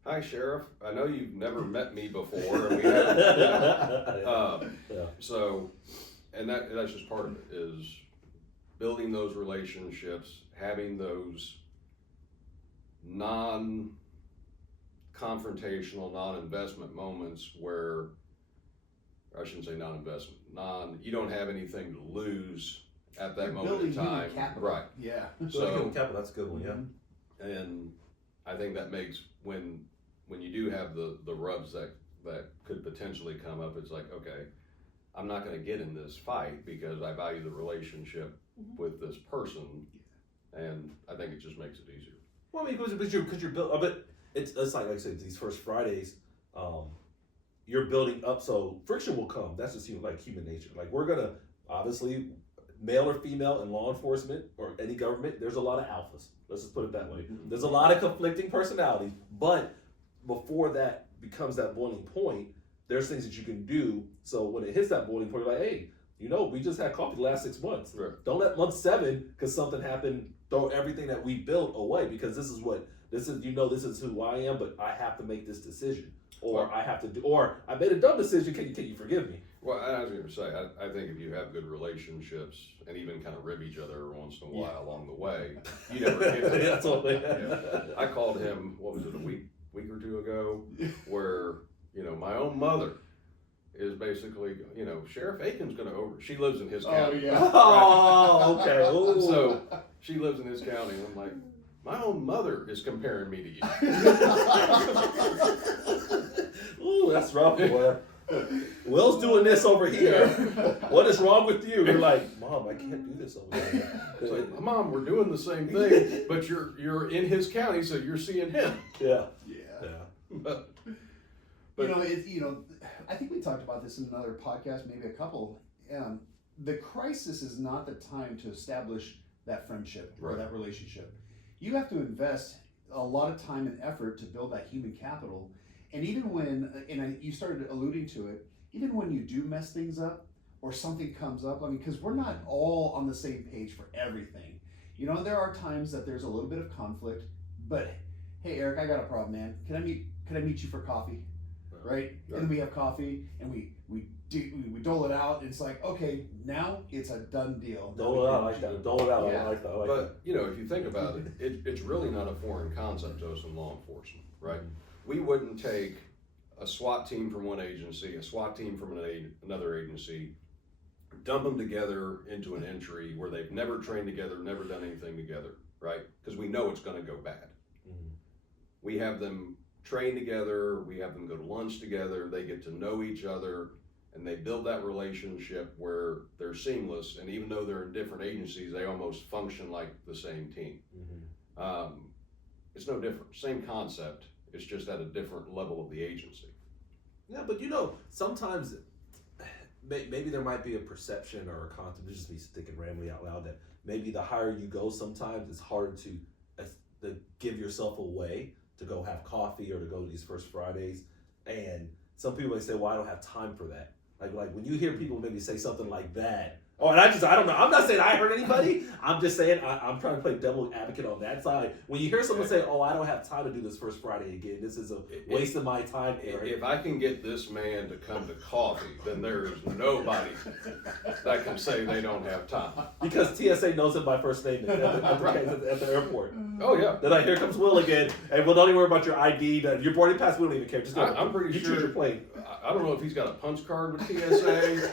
hi Sheriff, I know you've never met me before, and we haven't, so, and that's just part of it, is building those relationships, having those non-confrontational, non-investment moments where, I shouldn't say non-investment, you don't have anything to lose at that moment in time. Capital. Right. Yeah. So human capital, that's a good one, yeah. And I think that makes, when you do have the rubs that could potentially come up, it's like, okay, I'm not gonna get in this fight because I value the relationship with this person, and I think it just makes it easier. Well, I mean, because you're built, but it's like I said, these first Fridays, you're building up, so friction will come. That's just human nature. Like, we're gonna, obviously, male or female in law enforcement or any government, there's a lot of alphas. Let's just put it that way. There's a lot of conflicting personalities, but before that becomes that boiling point, there's things that you can do. So when it hits that boiling point, you're like, hey, we just had coffee the last 6 months. Right. Don't let month 7, because something happened, throw everything that we built away, because this is who I am, but I have to make this decision, or I made a dumb decision. Can you forgive me? Well, I was going to say, I think if you have good relationships and even kind of rib each other once in a while along the way, you never get to that. That's I called him, Sheriff Aiken's gonna she lives in his Oh, county. yeah. Oh, okay. Ooh. So she lives in his county, and I'm like, my own mother is comparing me to you. Ooh, that's rough, boy. Will's doing this over here. What is wrong with you? You're like, Mom, I can't do this over here. It's like, Mom, we're doing the same thing, but you're in his county, so you're seeing him. Yeah. Yeah. But I think we talked about this in another podcast, maybe a couple. The crisis is not the time to establish that friendship or Right. that relationship. You have to invest a lot of time and effort to build that human capital. And even when, you started alluding to it, even when you do mess things up or something comes up, I mean, because we're not all on the same page for everything. You know, there are times that there's a little bit of conflict, but hey, Eric, I got a problem, man. Can I meet you for coffee? Right? And then we have coffee and we dole it out. And it's like, okay, now it's a done deal. Dole it out, I like that. Dole it out, Yeah. I like that. I like But, if you think about it, it's really not a foreign concept to us in law enforcement, right? We wouldn't take a SWAT team from one agency, a SWAT team from another agency, dump them together into an entry where they've never trained together, never done anything together, right? Because we know it's going to go bad. Mhm. We have them train together, we have them go to lunch together, they get to know each other, and they build that relationship where they're seamless, and even though they're in different agencies, they almost function like the same team. Mhm. It's no different, same concept, it's just at a different level of the agency. Yeah, but sometimes maybe there might be a perception or a concept, just me thinking randomly out loud, that maybe the higher you go, sometimes it's hard to give yourself away to go have coffee or to go to these First Fridays. And some people may say, well, I don't have time for that. Like when you hear people maybe say something like that, and I don't know. I'm not saying I hurt anybody. I'm just saying I'm trying to play devil advocate on that side. When you hear someone say, "Oh, I don't have time to do this First Friday again. This is a waste of my time." If I can get this man to come to coffee, then there is nobody that can say they don't have time. Because TSA knows him by first name at the airport. Oh yeah. Then here comes Will again, and well, don't even worry about your ID. Your boarding pass, we don't even care. Just go. I'm pretty you sure. choose your plane. I don't know if he's got a punch card with TSA,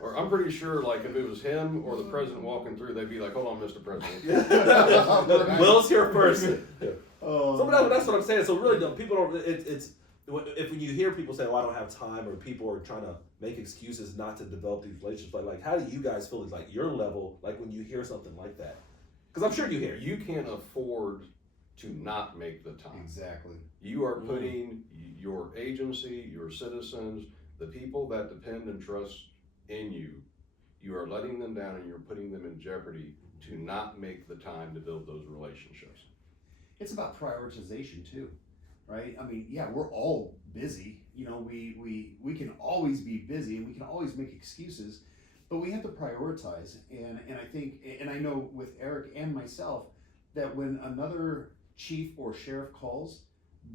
or I'm pretty sure, like, if it was him or the president walking through, they'd be like, "Hold on, Mr. President." Will's here first. Oh, So that's what I'm saying. So really, people don't. It's if when you hear people say, "Oh, I don't have time," or people are trying to make excuses not to develop these relationships, like how do you guys feel? Is like your level, like when you hear something like that? Because I'm sure you hear. You can't afford to not make the time. exactly. You are putting your agency, your citizens, the people that depend and trust in you, you are letting them down and you're putting them in jeopardy to not make the time to build those relationships. It's about prioritization too, right? I mean, yeah, we're all busy. You know, we can always be busy and we can always make excuses, but we have to prioritize. And I think, and I know with Eric and myself, that when another chief or sheriff calls,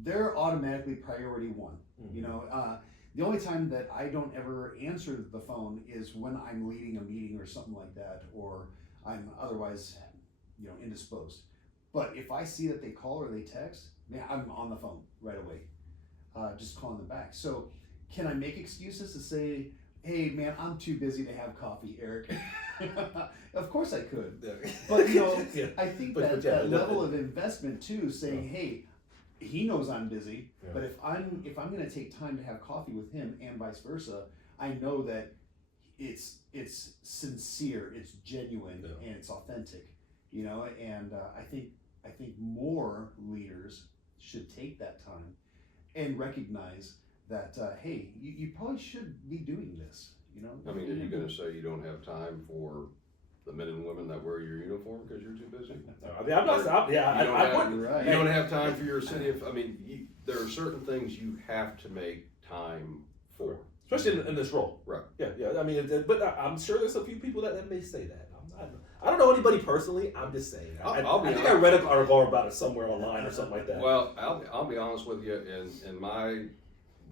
they're automatically priority one. Mm-hmm. You know, the only time that I don't ever answer the phone is when I'm leading a meeting or something like that, or I'm otherwise, indisposed. But if I see that they call or they text, man, I'm on the phone right away, just calling them back. So can I make excuses to say, "Hey, man, I'm too busy to have coffee, Eric"? Of course I could. But Yeah. I think But that level of investment too, saying, "Hey, he knows I'm busy, Yeah. but if I'm going to take time to have coffee with him and vice versa, I know that it's sincere, it's genuine, Yeah. and it's authentic." And I think more leaders should take that time and recognize that hey, you probably should be doing this. I mean, are you going to say you don't have time for the men and women that wear your uniform because you're too busy? I mean, I'm not. I wouldn't. Right. You don't have time for your city. There are certain things you have to make time for. Especially in this role. Right. Yeah. I mean, but I'm sure there's a few people that may say that. I don't know anybody personally. I'm just saying. I think I read an article about it somewhere online or something like that. Well, I'll be honest with you. In my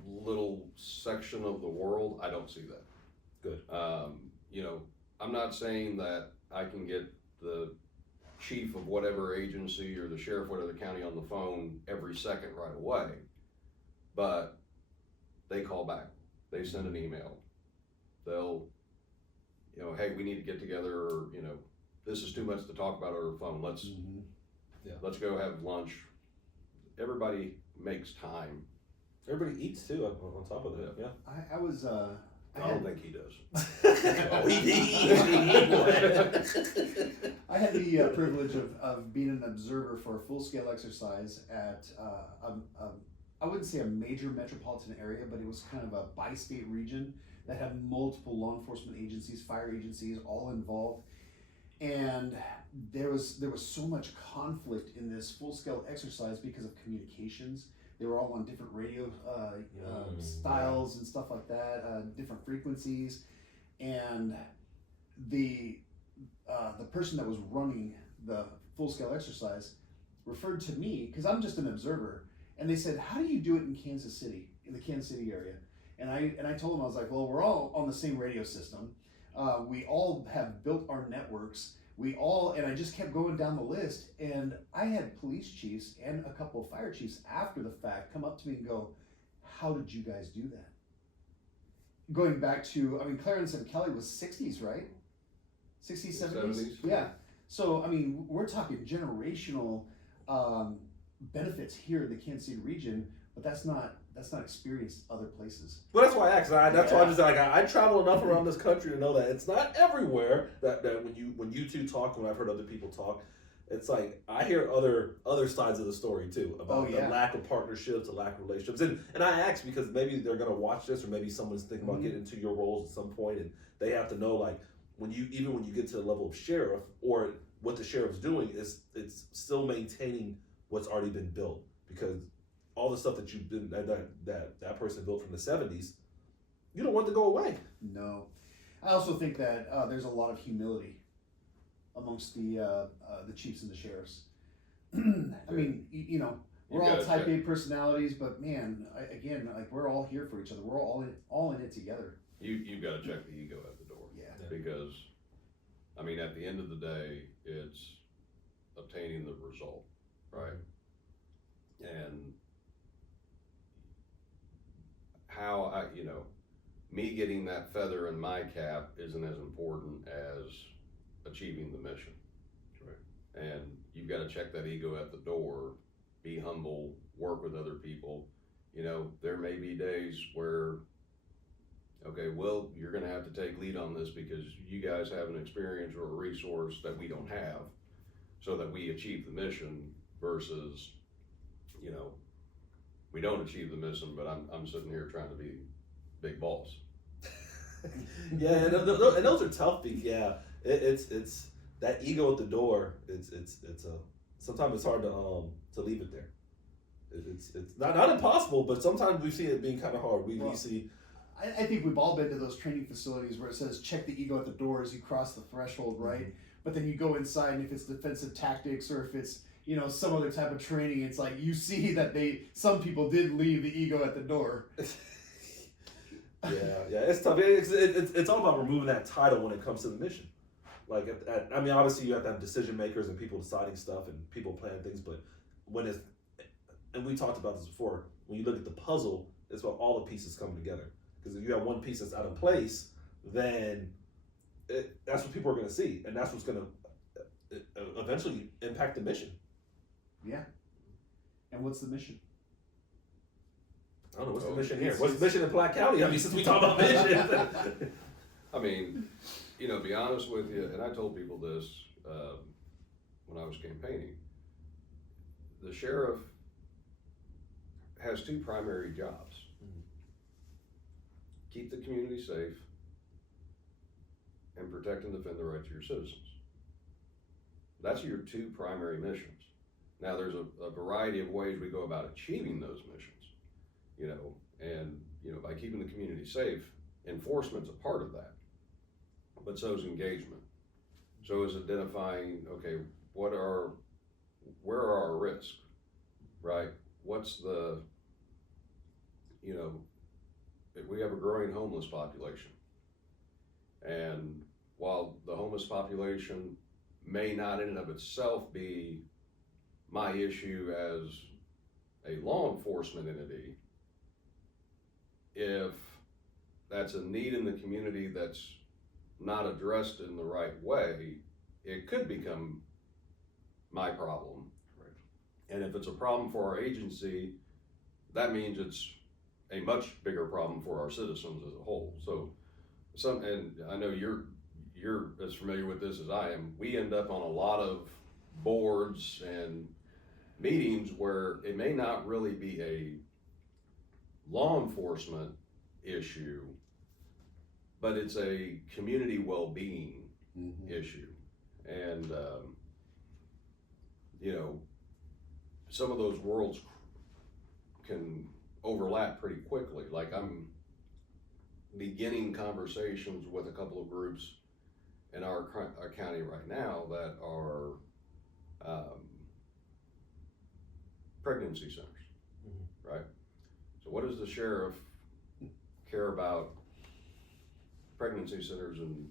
little section of the world, I don't see that. Good. I'm not saying that I can get the chief of whatever agency or the sheriff of whatever county on the phone every second right away, but they call back. They send an email. they'll, hey, we need to get together, or, this is too much to talk about over the phone. Let's go have lunch. Everybody makes time. Everybody eats too on top of that. Yeah. I was I don't think he does. Oh, I had the privilege of being an observer for a full-scale exercise at, I wouldn't say a major metropolitan area, but it was kind of a bi-state region that had multiple law enforcement agencies, fire agencies, all involved. And there was so much conflict in this full-scale exercise because of communications. They were all on different radio styles and stuff like that, different frequencies. And the person that was running the full-scale exercise referred to me, because I'm just an observer, and they said, "How do you do it in Kansas City, in the Kansas City area?" And I told them, I was like, "Well, we're all on the same radio system. We all have built our networks. And I just kept going down the list, and I had police chiefs and a couple of fire chiefs after the fact come up to me and go, "How did you guys do that?" Going back to, Clarence and Kelly was 60s, right? 60s, 70s? Yeah. So, we're talking generational benefits here in the Kansas City region, but that's not experienced other places. Well, that's why I asked. That's why I'm just like, I travel enough around this country to know that it's not everywhere that when you two talk, when I've heard other people talk, it's like I hear other sides of the story too about the lack of partnerships, the lack of relationships, and I ask because maybe they're gonna watch this, or maybe someone's thinking about getting into your roles at some point, and they have to know, like, when you get to the level of sheriff, or what the sheriff's doing is it's still maintaining what's already been built, because all the stuff that you've been that person built from the 70s, you don't want to go away. No, I also think that there's a lot of humility amongst the chiefs and the sheriffs. We're all type A personalities, but man, we're all here for each other. We're all in it together. You've got to check the ego at the door. Yeah. Because, at the end of the day, it's obtaining the result, right? And how me getting that feather in my cap isn't as important as achieving the mission. Right. And you've got to check that ego at the door, be humble, work with other people. There may be days where, okay, well, you're going to have to take lead on this because you guys have an experience or a resource that we don't have, so that we achieve the mission, versus, we don't achieve the mission, but I'm sitting here trying to be big boss. Yeah, and those are tough things. Yeah, it's that ego at the door. It's sometimes it's hard to leave it there. It's not impossible, but sometimes we see it being kind of hard. We see. I think we've all been to those training facilities where it says check the ego at the door as you cross the threshold, right? Mm-hmm. But then you go inside, and if it's defensive tactics or if it's some other type of training, it's like you see that some people did leave the ego at the door. Yeah, it's tough. It's all about removing that title when it comes to the mission. Like, obviously you have to have decision makers and people deciding stuff and people planning things, but and we talked about this before, when you look at the puzzle, it's about all the pieces coming together. Because if you have one piece that's out of place, then that's what people are going to see, and that's what's going to eventually impact the mission. Yeah. And what's the mission? I don't know, what's the mission here? What's the mission in Platte County? Since we talk about mission. To be honest with you, and I told people this when I was campaigning, the sheriff has two primary jobs. Mm-hmm. Keep the community safe and protect and defend the rights of your citizens. That's your two primary missions. Now, there's a variety of ways we go about achieving those missions, by keeping the community safe, enforcement's a part of that, but so is engagement. So is identifying, okay, where are our risks, right? What's we have a growing homeless population, and while the homeless population may not in and of itself be my issue as a law enforcement entity, if that's a need in the community that's not addressed in the right way, it could become my problem. Right. And if it's a problem for our agency, that means it's a much bigger problem for our citizens as a whole. So and I know you're as familiar with this as I am, we end up on a lot of boards and meetings where it may not really be a law enforcement issue, but it's a community well-being issue. And, some of those worlds can overlap pretty quickly. Like I'm beginning conversations with a couple of groups in our county right now that are pregnancy centers, right? So what does the sheriff care about pregnancy centers, and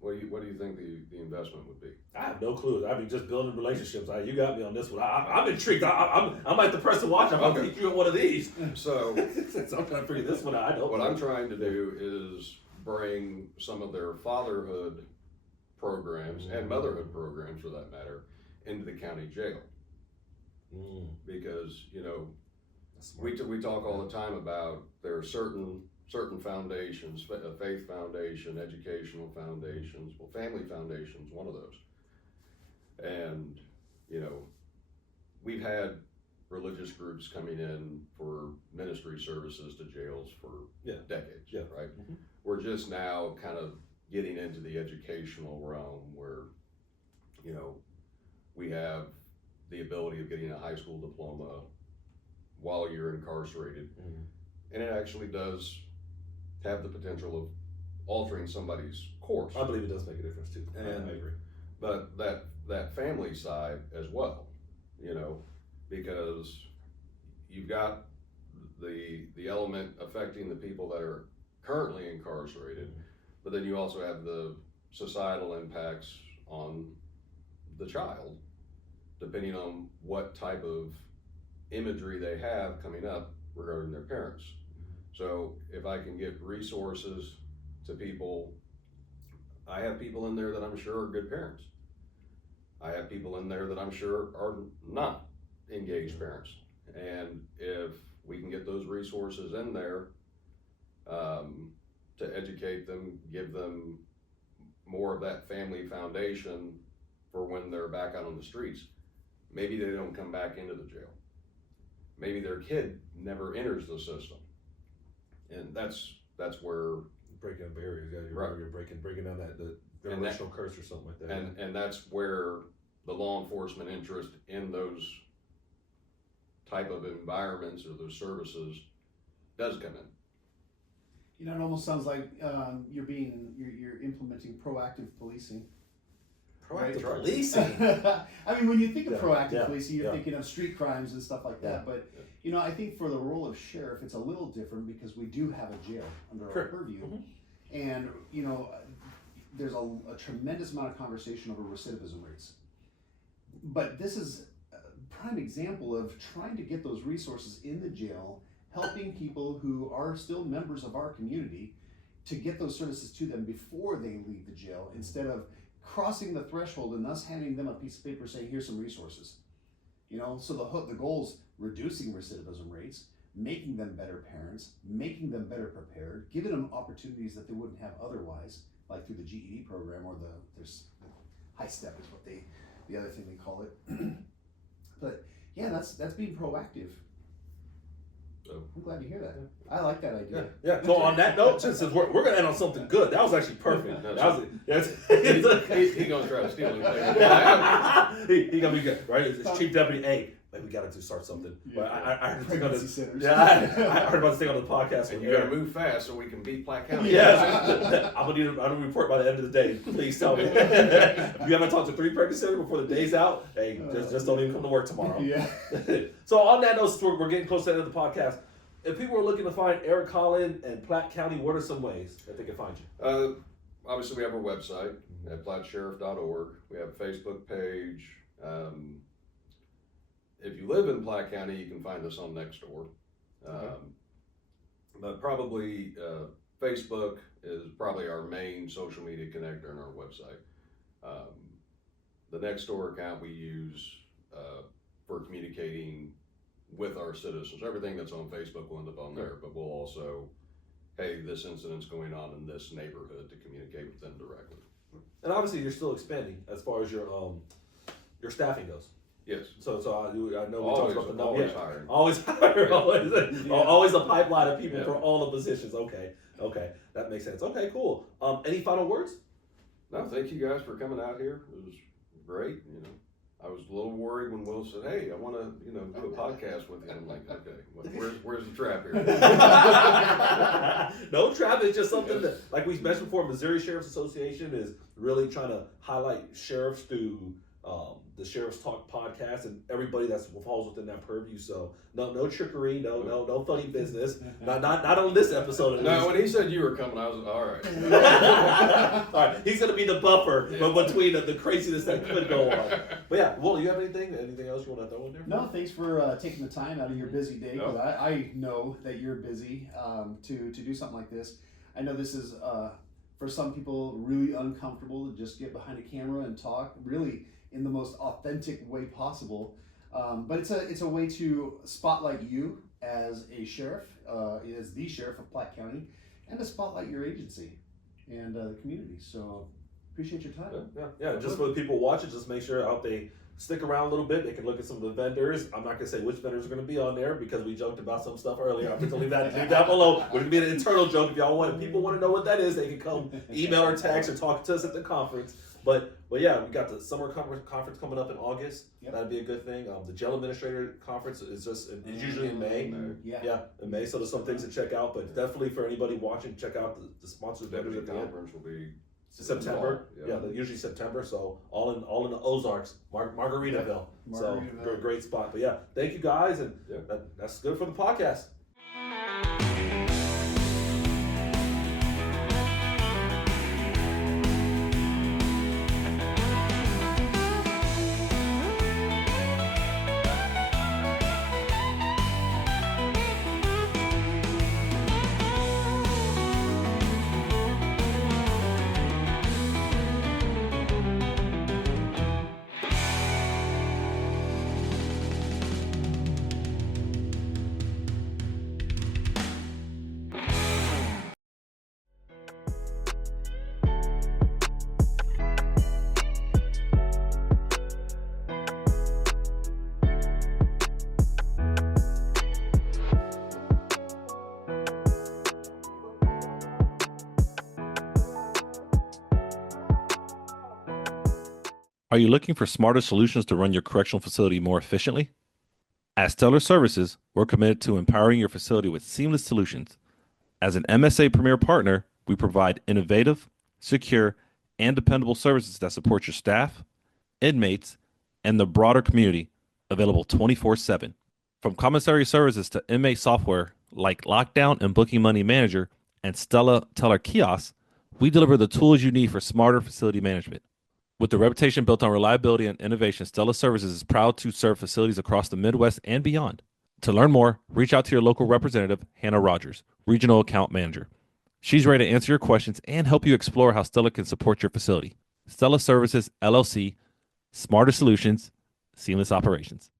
what do you think the investment would be? I have no clue. I mean, just building relationships. You got me on this one. I'm intrigued. I'm like the person watching. I'm going to take you in one of these. So I'm trying to figure this one out. I don't what know. I'm trying to do is bring some of their fatherhood programs and motherhood programs, for that matter, into the county jail. Because we talk all the time about there are certain foundations, faith foundation, educational foundations, well, family foundation's one of those. And we've had religious groups coming in for ministry services to jails for decades, right? We're just now kind of getting into the educational realm where we have the ability of getting a high school diploma while you're incarcerated. And it actually does have the potential of altering somebody's course. I believe it does make a difference too. And I agree. But that family side as well, because you've got the element affecting the people that are currently incarcerated, but then you also have the societal impacts on the child, depending on what type of imagery they have coming up regarding their parents. So if I can get resources to people, I have people in there that I'm sure are good parents. I have people in there that I'm sure are not engaged parents. And if we can get those resources in there to educate them, give them more of that family foundation for when they're back out on the streets, maybe they don't come back into the jail. Maybe their kid never enters the system. And that's where breaking barriers. You're breaking down the generational curse or something like that. And that's where the law enforcement interest in those type of environments or those services does come in. It almost sounds like you're implementing proactive policing. Proactive Right. policing. I mean, when you think of Yeah, proactive yeah, policing, you're yeah. thinking of street crimes and stuff like that. But I think for the role of sheriff, it's a little different because we do have a jail under our purview, and there's a tremendous amount of conversation over recidivism rates. But this is a prime example of trying to get those resources in the jail, helping people who are still members of our community to get those services to them before they leave the jail, instead of crossing the threshold and us handing them a piece of paper saying, here's some resources. So the goal is reducing recidivism rates, making them better parents, making them better prepared, giving them opportunities that they wouldn't have otherwise, like through the GED program, or there's high step is what the other thing they call it. But yeah, that's being proactive. So I'm glad to hear that. I like that idea. Yeah. So on that note, since we're gonna end on something good, that was actually perfect. He gonna try to steal anything. he gonna be good, right? It's Chief Deputy A. Like, we gotta start something. Yeah. But I heard Pregnancy centers. I heard about this thing on the podcast. And you gotta move fast so we can beat Platte County. Yes. I'm gonna need a report by the end of the day. Please tell me. If you haven't talked to 3 pregnancy centers before the day's out, hey, just don't even come to work tomorrow. Yeah. So on that note, we're getting close to the end of the podcast. If people are looking to find Erik Holland and Platte County, what are some ways that they can find you? Obviously, we have our website at plattesheriff.org. We have a Facebook page. If you live in Platte County, you can find us on Nextdoor. But probably Facebook is probably our main social media connector on our website. The Nextdoor account we use for communicating with our citizens. Everything that's on Facebook will end up on there, but we'll also, hey, this incident's going on in this neighborhood, to communicate with them directly. And obviously, you're still expanding as far as your staffing goes. Yes. So I know we Always, talked about the number. always Yeah. hiring. Always hire. Always a pipeline of people Yeah. for all the positions. Okay, that makes sense. Okay, cool. Any final words? No, thank you guys for coming out here. It was great. You know, I was a little worried when Will said, "Hey, I want to, do a podcast with you." I'm like, "Okay, where's the trap here?" No trap. It's just something that, like we mentioned before, Missouri Sheriff's Association is really trying to highlight sheriffs through the Sheriff's Talk podcast and everybody that falls within that purview. So no trickery, no funny business. Not on this episode. No, when he said you were coming, I was like, all right. All right, he's gonna be the buffer between the craziness that could go on. But yeah, Will, you have anything else you want to throw in there? No, thanks for taking the time out of your busy day, because I know that you're busy to do something like this. I know this is for some people really uncomfortable to just get behind a camera and talk really in the most authentic way possible, but it's a way to spotlight you as a sheriff, as the sheriff of Platte County, and to spotlight your agency and the community. So appreciate your time. Yeah. Just for the people watching, just make sure I hope they stick around a little bit. They can look at some of the vendors. I'm not gonna say which vendors are gonna be on there because we joked about some stuff earlier. I'm gonna leave that down below. We're gonna be an internal joke. If people want to know what that is, they can come email or text or talk to us at the conference. But yeah, we got the summer conference coming up in August. Yep. That'd be a good thing. The Jail Administrator Conference is usually in May. Yeah, in May. So there's some things to check out. But definitely for anybody watching, check out the sponsored vendors at the end. Conference will be September. Yeah, usually September. So all in the Ozarks, Margaritaville. So great spot. But yeah, thank you guys, and that's good for the podcast. Are you looking for smarter solutions to run your correctional facility more efficiently? At Stellar Services, we're committed to empowering your facility with seamless solutions. As an MSA Premier Partner, we provide innovative, secure, and dependable services that support your staff, inmates, and the broader community, available 24/7. From commissary services to inmate software like Lockdown and Booking Money Manager and Stella Teller Kiosks, we deliver the tools you need for smarter facility management. With a reputation built on reliability and innovation, Stella Services is proud to serve facilities across the Midwest and beyond. To learn more, reach out to your local representative, Hannah Rogers, Regional Account Manager. She's ready to answer your questions and help you explore how Stella can support your facility. Stella Services, LLC, smarter solutions, seamless operations.